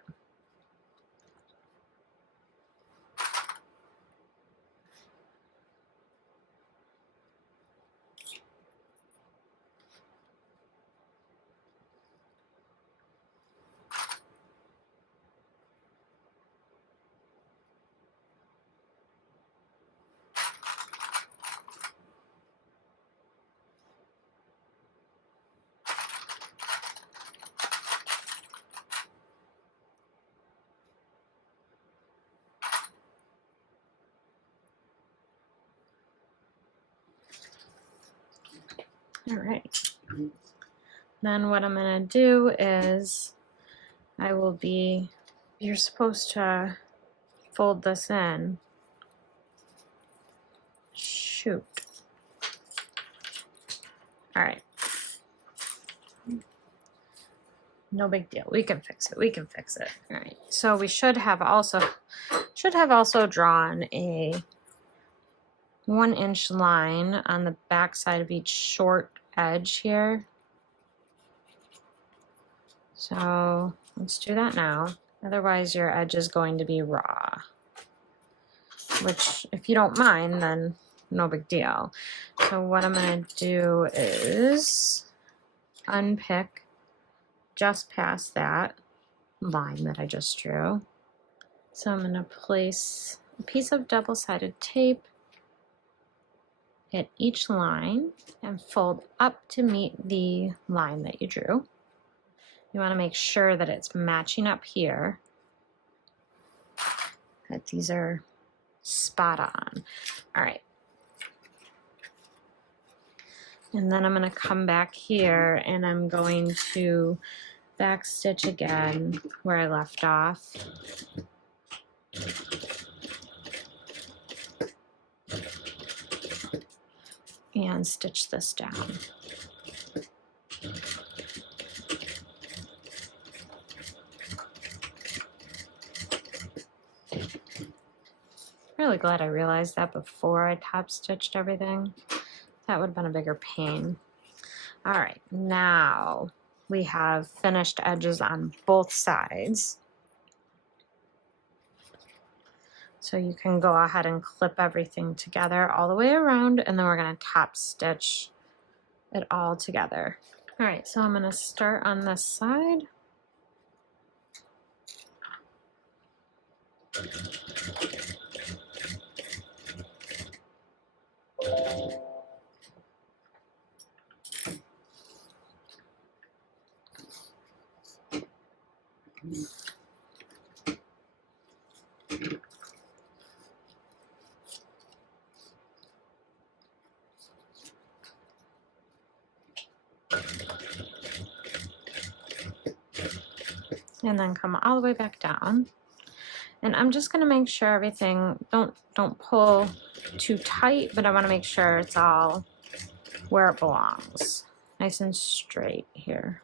All right. Then what I'm going to do is you're supposed to fold this in. Shoot. All right. No big deal. We can fix it. We can fix it. All right. So we should have also drawn a 1-inch line on the back side of each short edge here. So let's do that now. Otherwise your edge is going to be raw, which if you don't mind, then no big deal. So what I'm going to do is unpick just past that line that I just drew. So I'm going to place a piece of double-sided tape at each line and fold up to meet the line that you drew. You want to make sure that it's matching up here, that these are spot on. All right. And then I'm going to come back here and I'm going to backstitch again where I left off. and stitch this down. Really glad I realized that before I top stitched everything. That would have been a bigger pain. All right, now we have finished edges on both sides. So you can go ahead and clip everything together all the way around, and then we're going to top stitch it all together. All right, so I'm going to start on this side. And then come all the way back down. And I'm just gonna make sure everything, don't pull too tight, but I wanna make sure it's all where it belongs. Nice and straight here.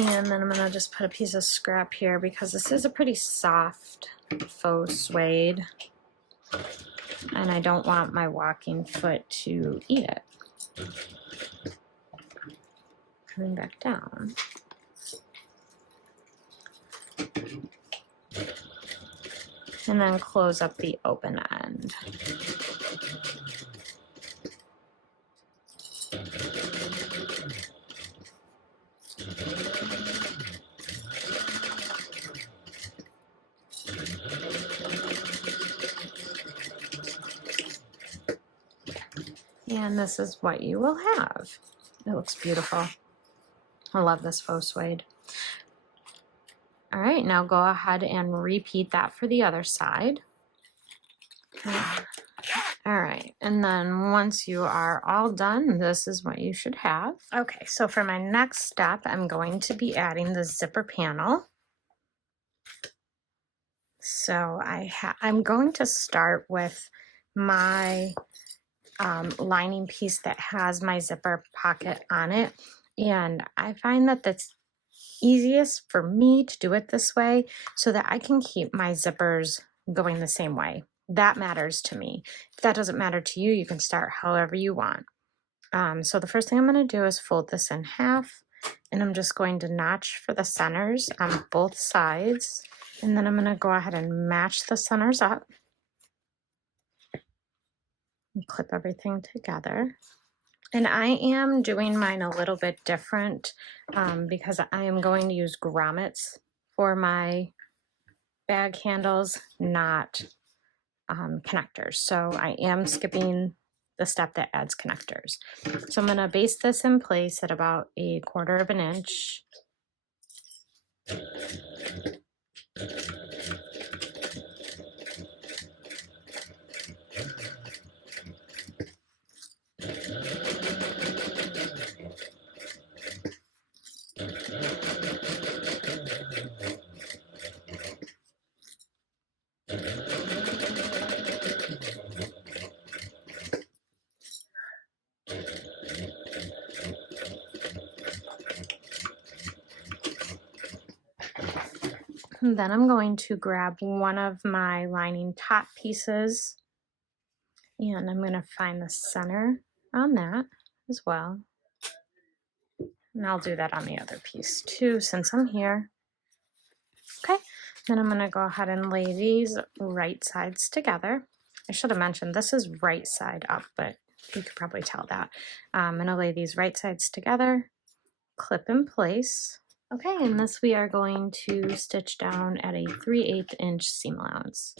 And then I'm gonna just put a piece of scrap here because this is a pretty soft faux suede. And I don't want my walking foot to eat it. Coming back down. And then close up the open end. And this is what you will have. It looks beautiful. I love this faux suede. All right, now go ahead and repeat that for the other side. All right, and then once you are all done, this is what you should have. Okay, so for my next step, I'm going to be adding the zipper panel. So I'm going to start with my lining piece that has my zipper pocket on it. And I find that that's easiest for me to do it this way so that I can keep my zippers going the same way. That matters to me. If that doesn't matter to you, you can start however you want. So the first thing I'm going to do is fold this in half, and I'm just going to notch for the centers on both sides. And then I'm going to go ahead and match the centers up. And clip everything together. And I am doing mine a little bit different because I am going to use grommets for my bag handles, not connectors. So I am skipping the step that adds connectors. So I'm going to base this in place at about 1/4 of an inch. And then I'm going to grab one of my lining top pieces, and I'm going to find the center on that as well. And I'll do that on the other piece too, since I'm here. Okay, then I'm going to go ahead and lay these right sides together. I should have mentioned this is right side up, but you could probably tell that. I'm going to lay these right sides together, clip in place. Okay, and this we are going to stitch down at a 3/8 inch seam allowance.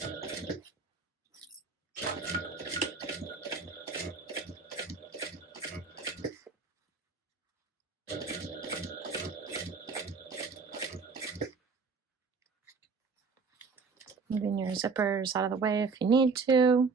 Moving your zippers out of the way if you need to.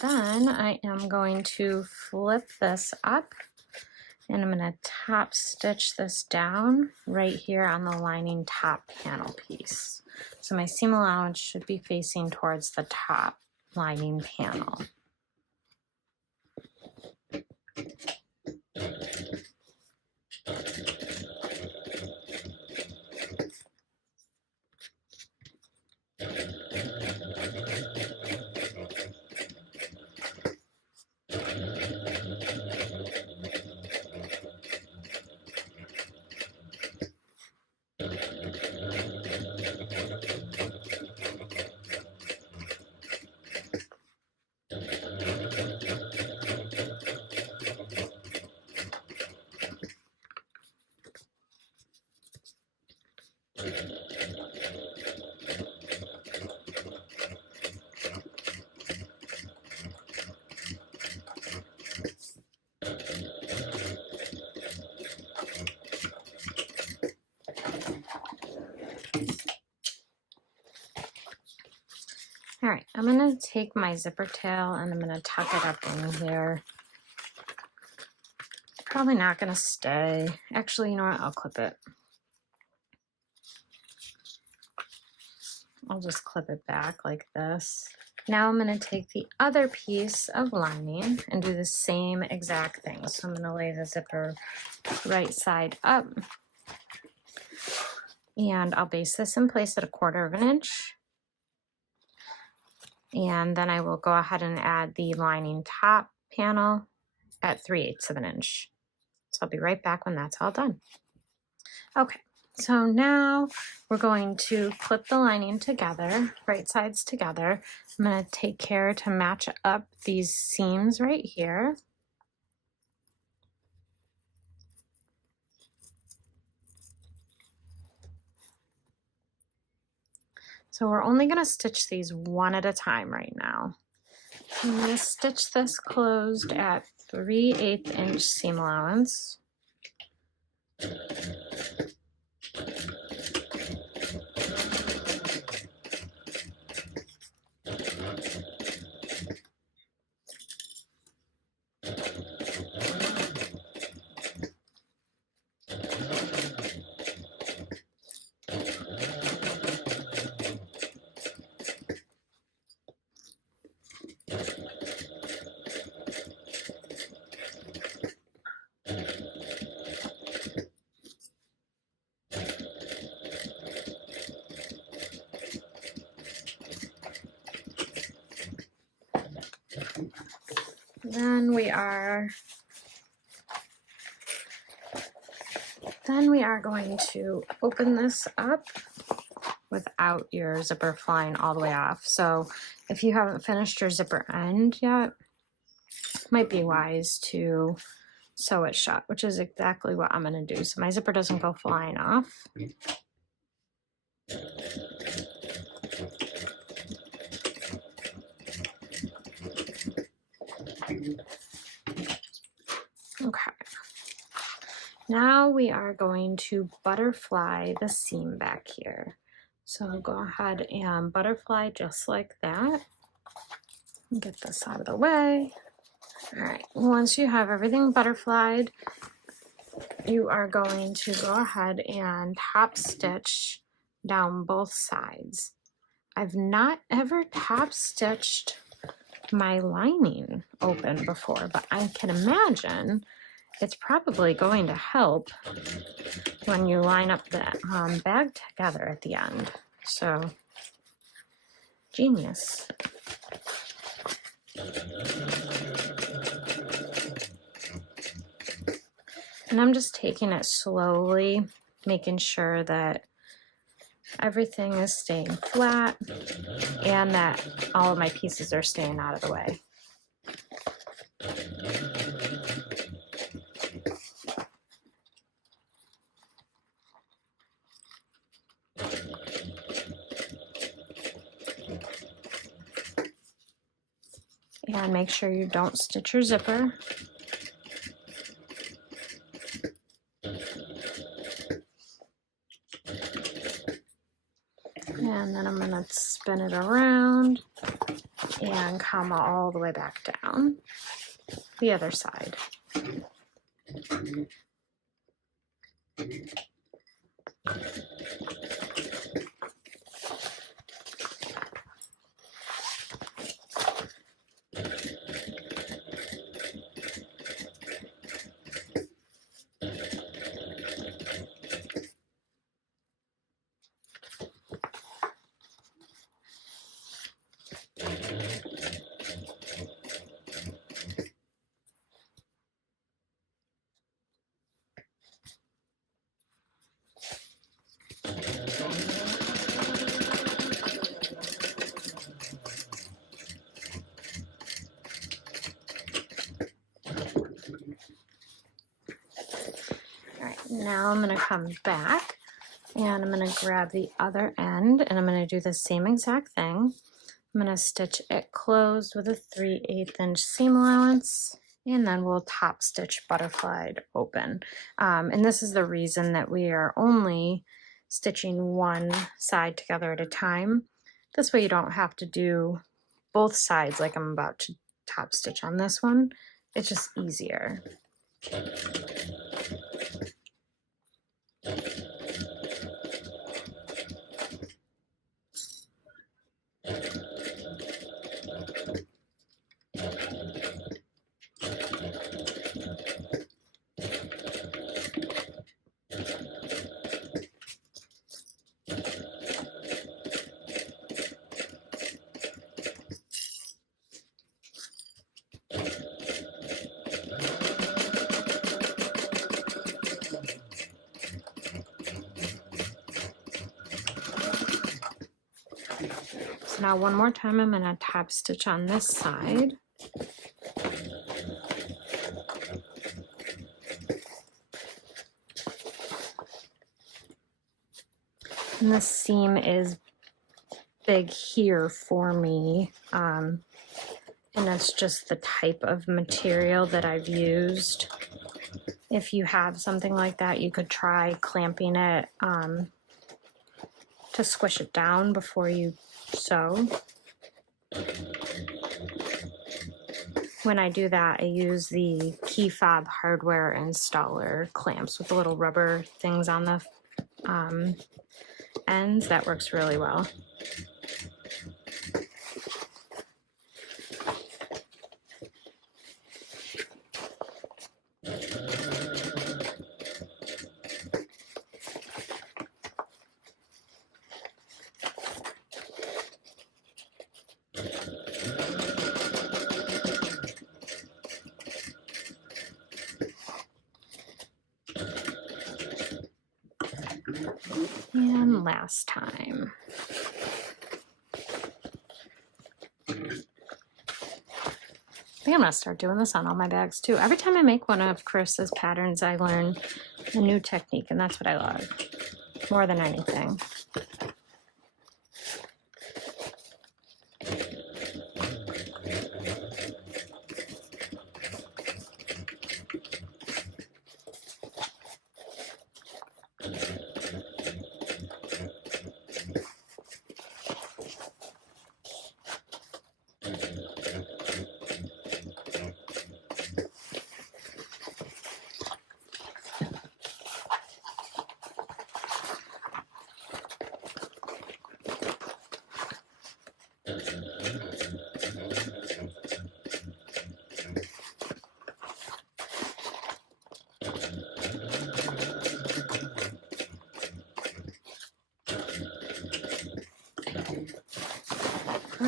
Then I am going to flip this up and I'm going to top stitch this down right here on the lining top panel piece. So my seam allowance should be facing towards the top lining panel. All right, I'm going to take my zipper tail and I'm going to tuck it up in here. Probably not going to stay. Actually, you know what? I'll clip it. I'll just clip it back like this. Now I'm going to take the other piece of lining and do the same exact thing. So I'm going to lay the zipper right side up. And I'll base this in place at 1/4 of an inch. And then I will go ahead and add the lining top panel at 3/8 of an inch. So I'll be right back when that's all done. Okay, so now we're going to clip the lining together, right sides together. I'm going to take care to match up these seams right here. So we're only going to stitch these one at a time right now. I'm going to stitch this closed at 3/8 inch seam allowance. Then we are going to open this up without your zipper flying all the way off. So if you haven't finished your zipper end yet, it might be wise to sew it shut, which is exactly what I'm going to do. So my zipper doesn't go flying off. Okay. Now we are going to butterfly the seam back here. So go ahead and butterfly just like that. Get this out of the way. All right, once you have everything butterflied, you are going to go ahead and top stitch down both sides. I've not ever top stitched my lining open before, but I can imagine it's probably going to help when you line up the bag together at the end. So, genius. And I'm just taking it slowly, making sure that everything is staying flat and that all of my pieces are staying out of the way. And make sure you don't stitch your zipper. And then I'm going to spin it around and come all the way back down the other side. Now I'm going to come back and I'm going to grab the other end and I'm going to do the same exact thing. I'm going to stitch it closed with a 3/8 inch seam allowance, and then we'll top stitch butterflied open. And this is the reason that we are only stitching one side together at a time. This way you don't have to do both sides like I'm about to top stitch on this one. It's just easier. So now one more time I'm going to top stitch on this side. And this seam is big here for me, and it's just the type of material that I've used. If you have something like that, you could try clamping it to squish it down before you sew. When I do that, I use the Key Fob hardware installer clamps with the little rubber things on the ends. That works really well. And last time. I think I'm gonna start doing this on all my bags too. Every time I make one of Chris's patterns, I learn a new technique, and that's what I love more than anything. All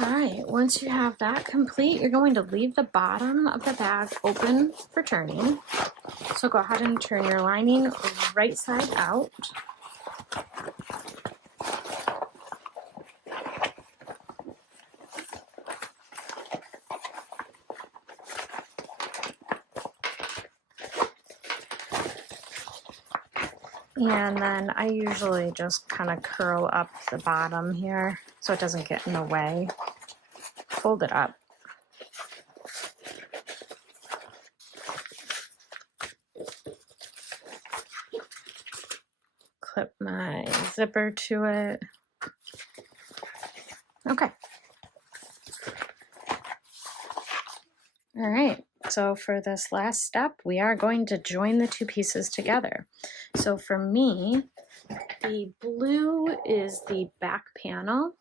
right, once you have that complete, you're going to leave the bottom of the bag open for turning. So go ahead and turn your lining right side out. And then I usually just kind of curl up the bottom here so it doesn't get in the way. Fold it up. Clip my zipper to it. Okay. All right, so for this last step, we are going to join the two pieces together. So for me, the blue is the back panel,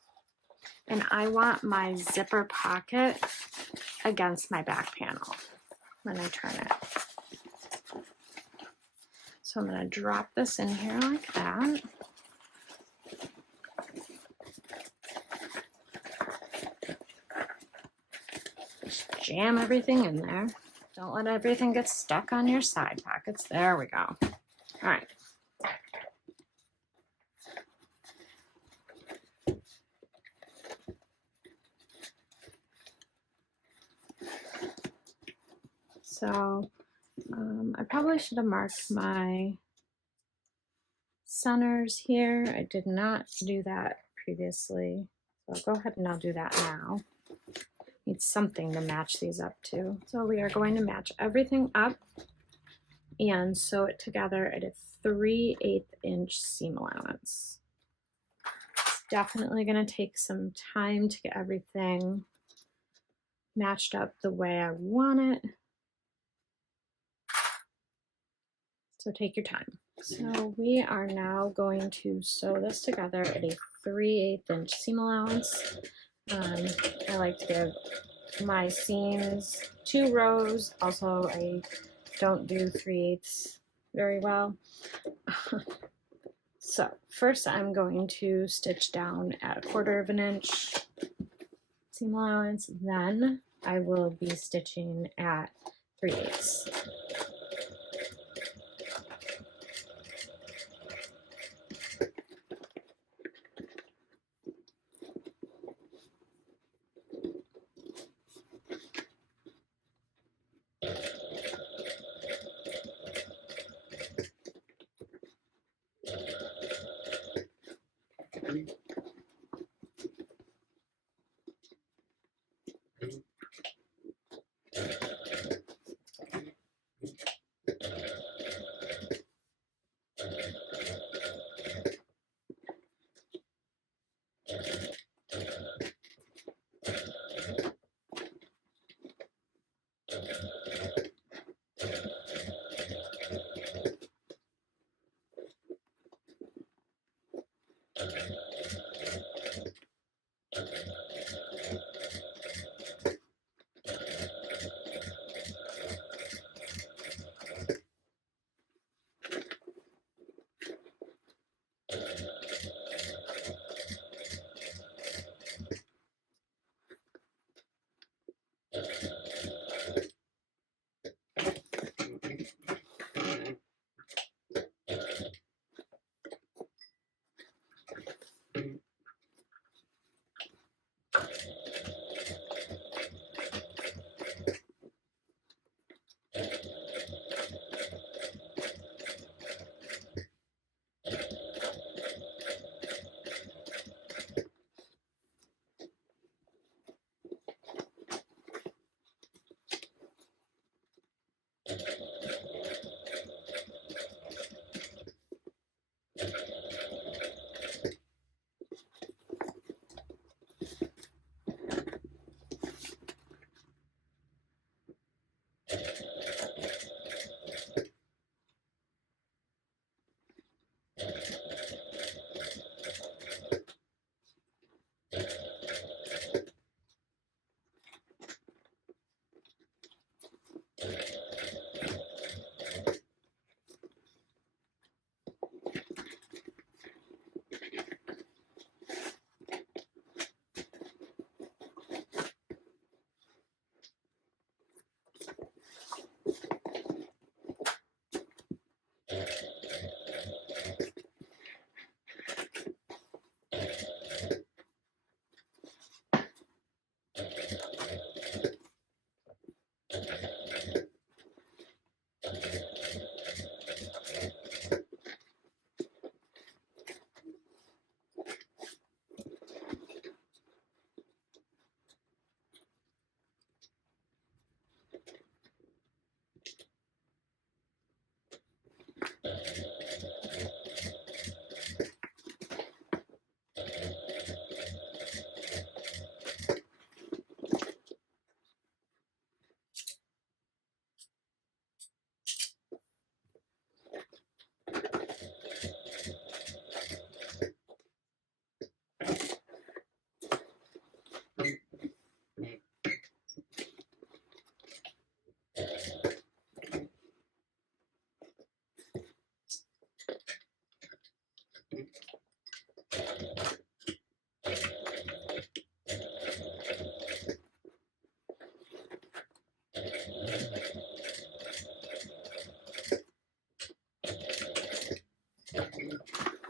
and I want my zipper pocket against my back panel when I turn it. So I'm going to drop this in here like that. Just jam everything in there. Don't let everything get stuck on your side pockets. There we go. All right. So I probably should have marked my centers here. I did not do that previously. So I'll go ahead and I'll do that now. Need something to match these up to. So we are going to match everything up and sew it together at a 3/8 inch seam allowance. It's definitely going to take some time to get everything matched up the way I want it. So take your time. So we are now going to sew this together at a 3/8 inch seam allowance. I like to give my seams 2 rows. Also, I don't do 3/8 very well. So first I'm going to stitch down at a 1/4 inch seam allowance. Then I will be stitching at 3/8.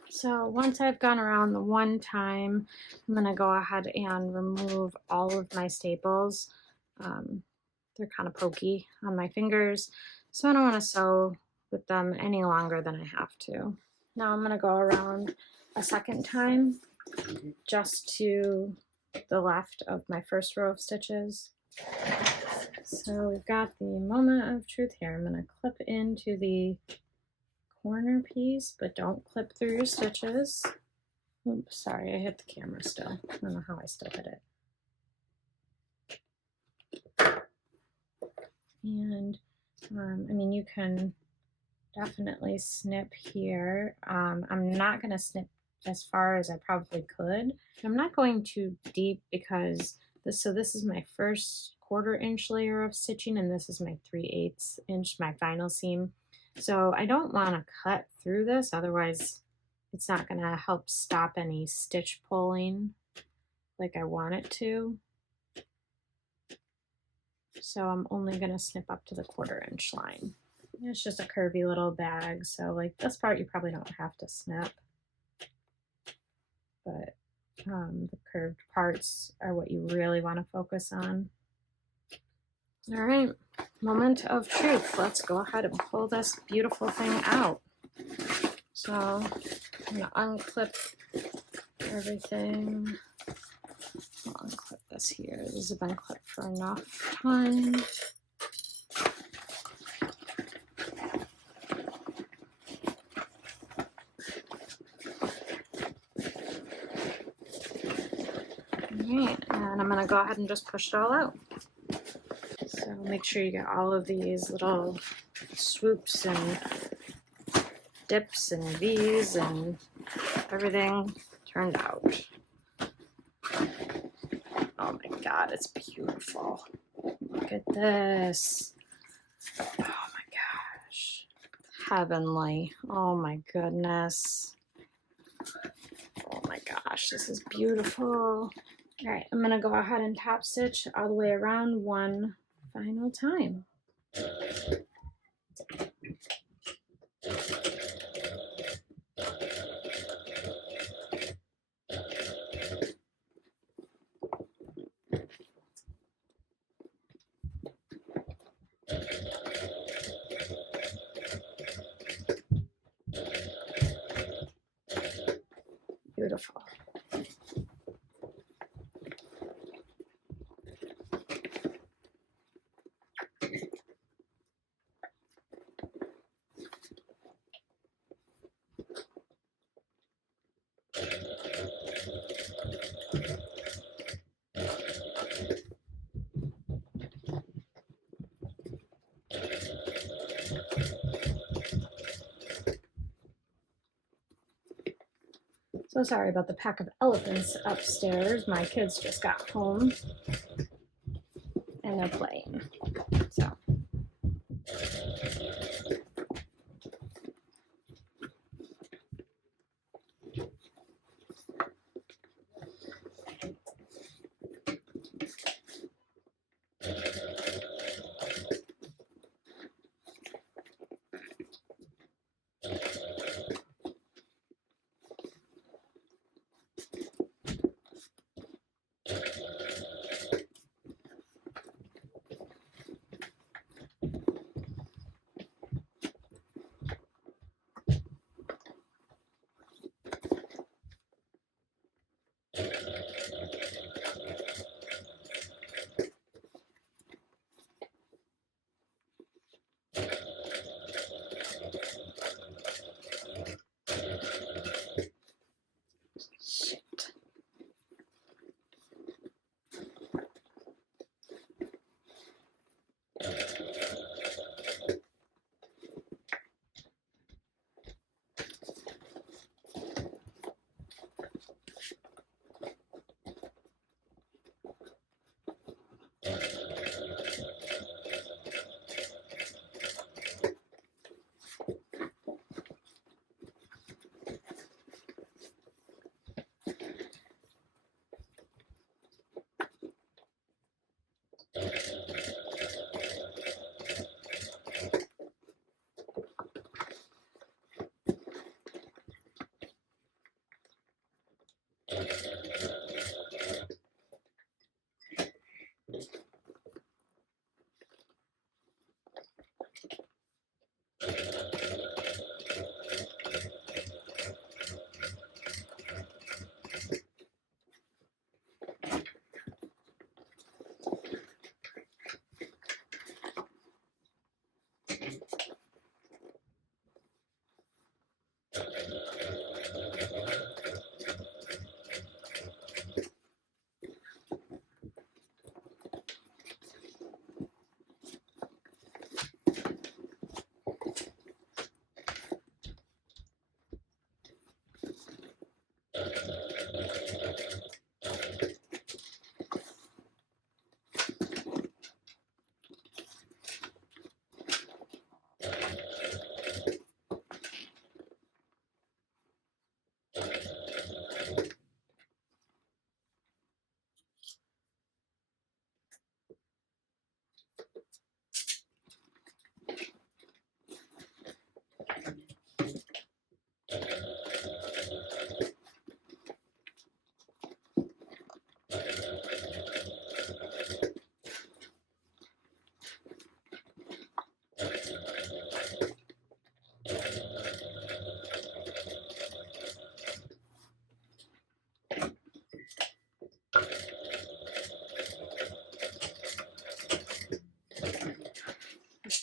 So once I've gone around the one time, I'm going to go ahead and remove all of my staples. They're kind of pokey on my fingers, so I don't want to sew with them any longer than I have to. Now I'm going to go around a second time just to the left of my first row of stitches. So we've got the moment of truth here. I'm going to clip into the corner piece, but don't clip through your stitches. Oops, sorry, I hit the camera still. I don't know how I still hit it. And I mean, you can definitely snip here. I'm not going to snip as far as I probably could. I'm not going too deep because this is my first 1/4 inch layer of stitching, and this is my 3/8 inch, my final seam. So I don't want to cut through this, otherwise it's not going to help stop any stitch pulling like I want it to. So I'm only going to snip up to the 1/4 inch line. It's just a curvy little bag, so like this part you probably don't have to snip, but the curved parts are what you really want to focus on. All right, moment of truth. Let's go ahead and pull this beautiful thing out. So I'm gonna unclip everything. I'll unclip this here. This has been clipped for enough time. All right, and I'm gonna go ahead and just push it all out. So make sure you get all of these little swoops and dips and V's and everything turned out. Oh my God, it's beautiful. Look at this. Oh my gosh. Heavenly. Oh my goodness. Oh my gosh, this is beautiful. All right, I'm gonna go ahead and top stitch all the way around one final time. Beautiful. So sorry about the pack of elephants upstairs. My kids just got home and they're playing. So.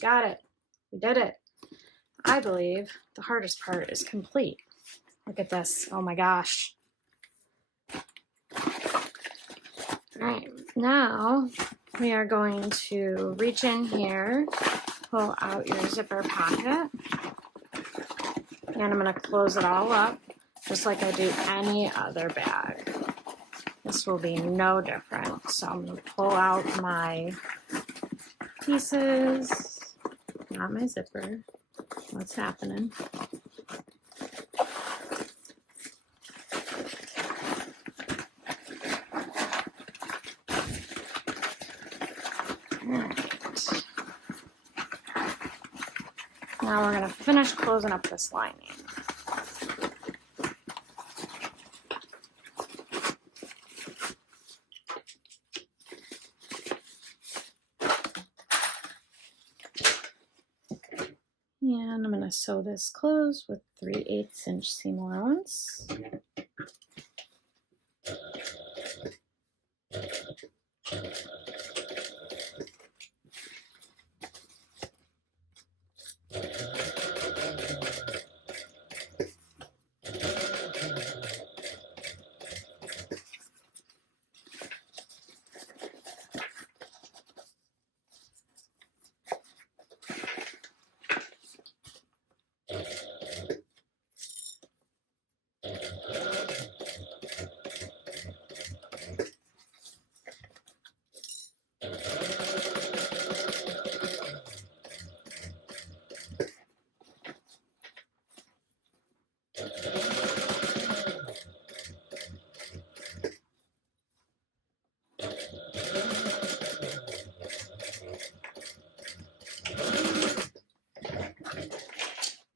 got it. We did it. I believe the hardest part is complete. Look at this. Oh my gosh. All right, now we are going to reach in here, pull out your zipper pocket, and I'm going to close it all up just like I do any other bag. This will be no different. So I'm going to pull out my pieces, not my zipper. What's happening? Alright. Now we're going to finish closing up this lining. And I'm going to sew this closed with 3/8 inch seam allowance.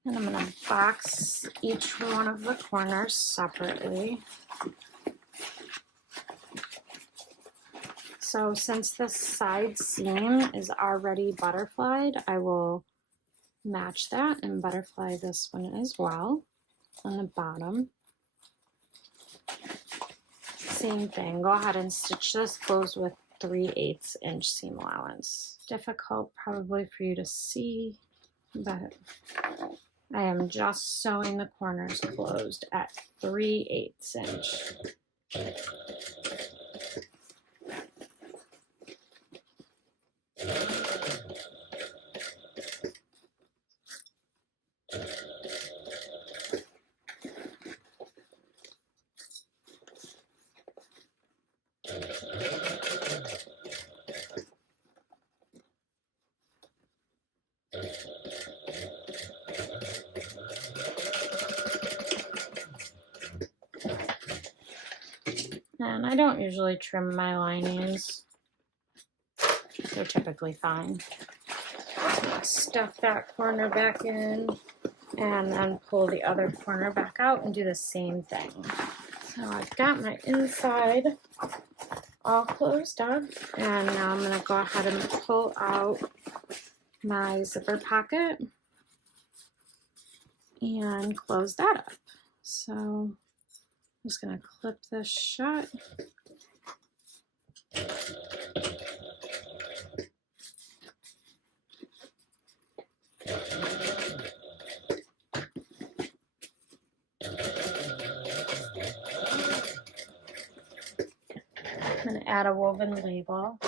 And I'm going to box each one of the corners separately. So since this side seam is already butterflied, I will match that and butterfly this one as well on the bottom. Same thing, go ahead and stitch this closed with 3/8 inch seam allowance. Difficult probably for you to see, but I am just sewing the corners closed at 3/8 inch. And I don't usually trim my linings. They're typically fine. Stuff that corner back in and then pull the other corner back out and do the same thing. So I've got my inside all closed up, and now I'm going to go ahead and pull out my zipper pocket and close that up. So I'm just going to clip this shut. I'm going to add a woven label.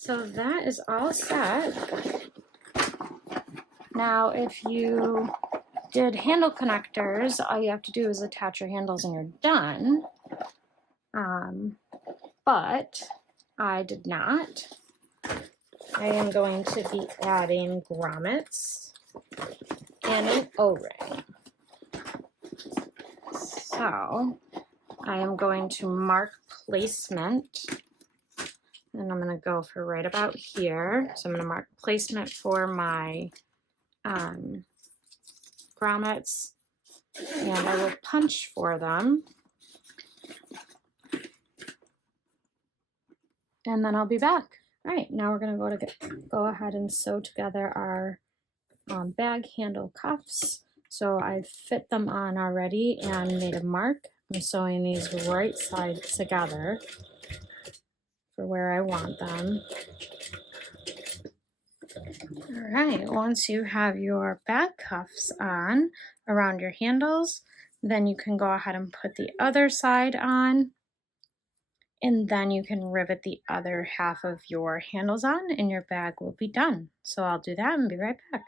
So that is all set. Now, if you did handle connectors, all you have to do is attach your handles and you're done. But I did not. I am going to be adding grommets and an O-ring. So I am going to mark placement. And I'm going to go for right about here. So I'm going to mark placement for my grommets, and I will punch for them. And then I'll be back. All right, now we're going to go ahead and sew together our bag handle cuffs. So I fit them on already and made a mark. I'm sewing these right side together for where I want them. All right, once you have your bag cuffs on around your handles, then you can go ahead and put the other side on, and then you can rivet the other half of your handles on and your bag will be done. So I'll do that and be right back.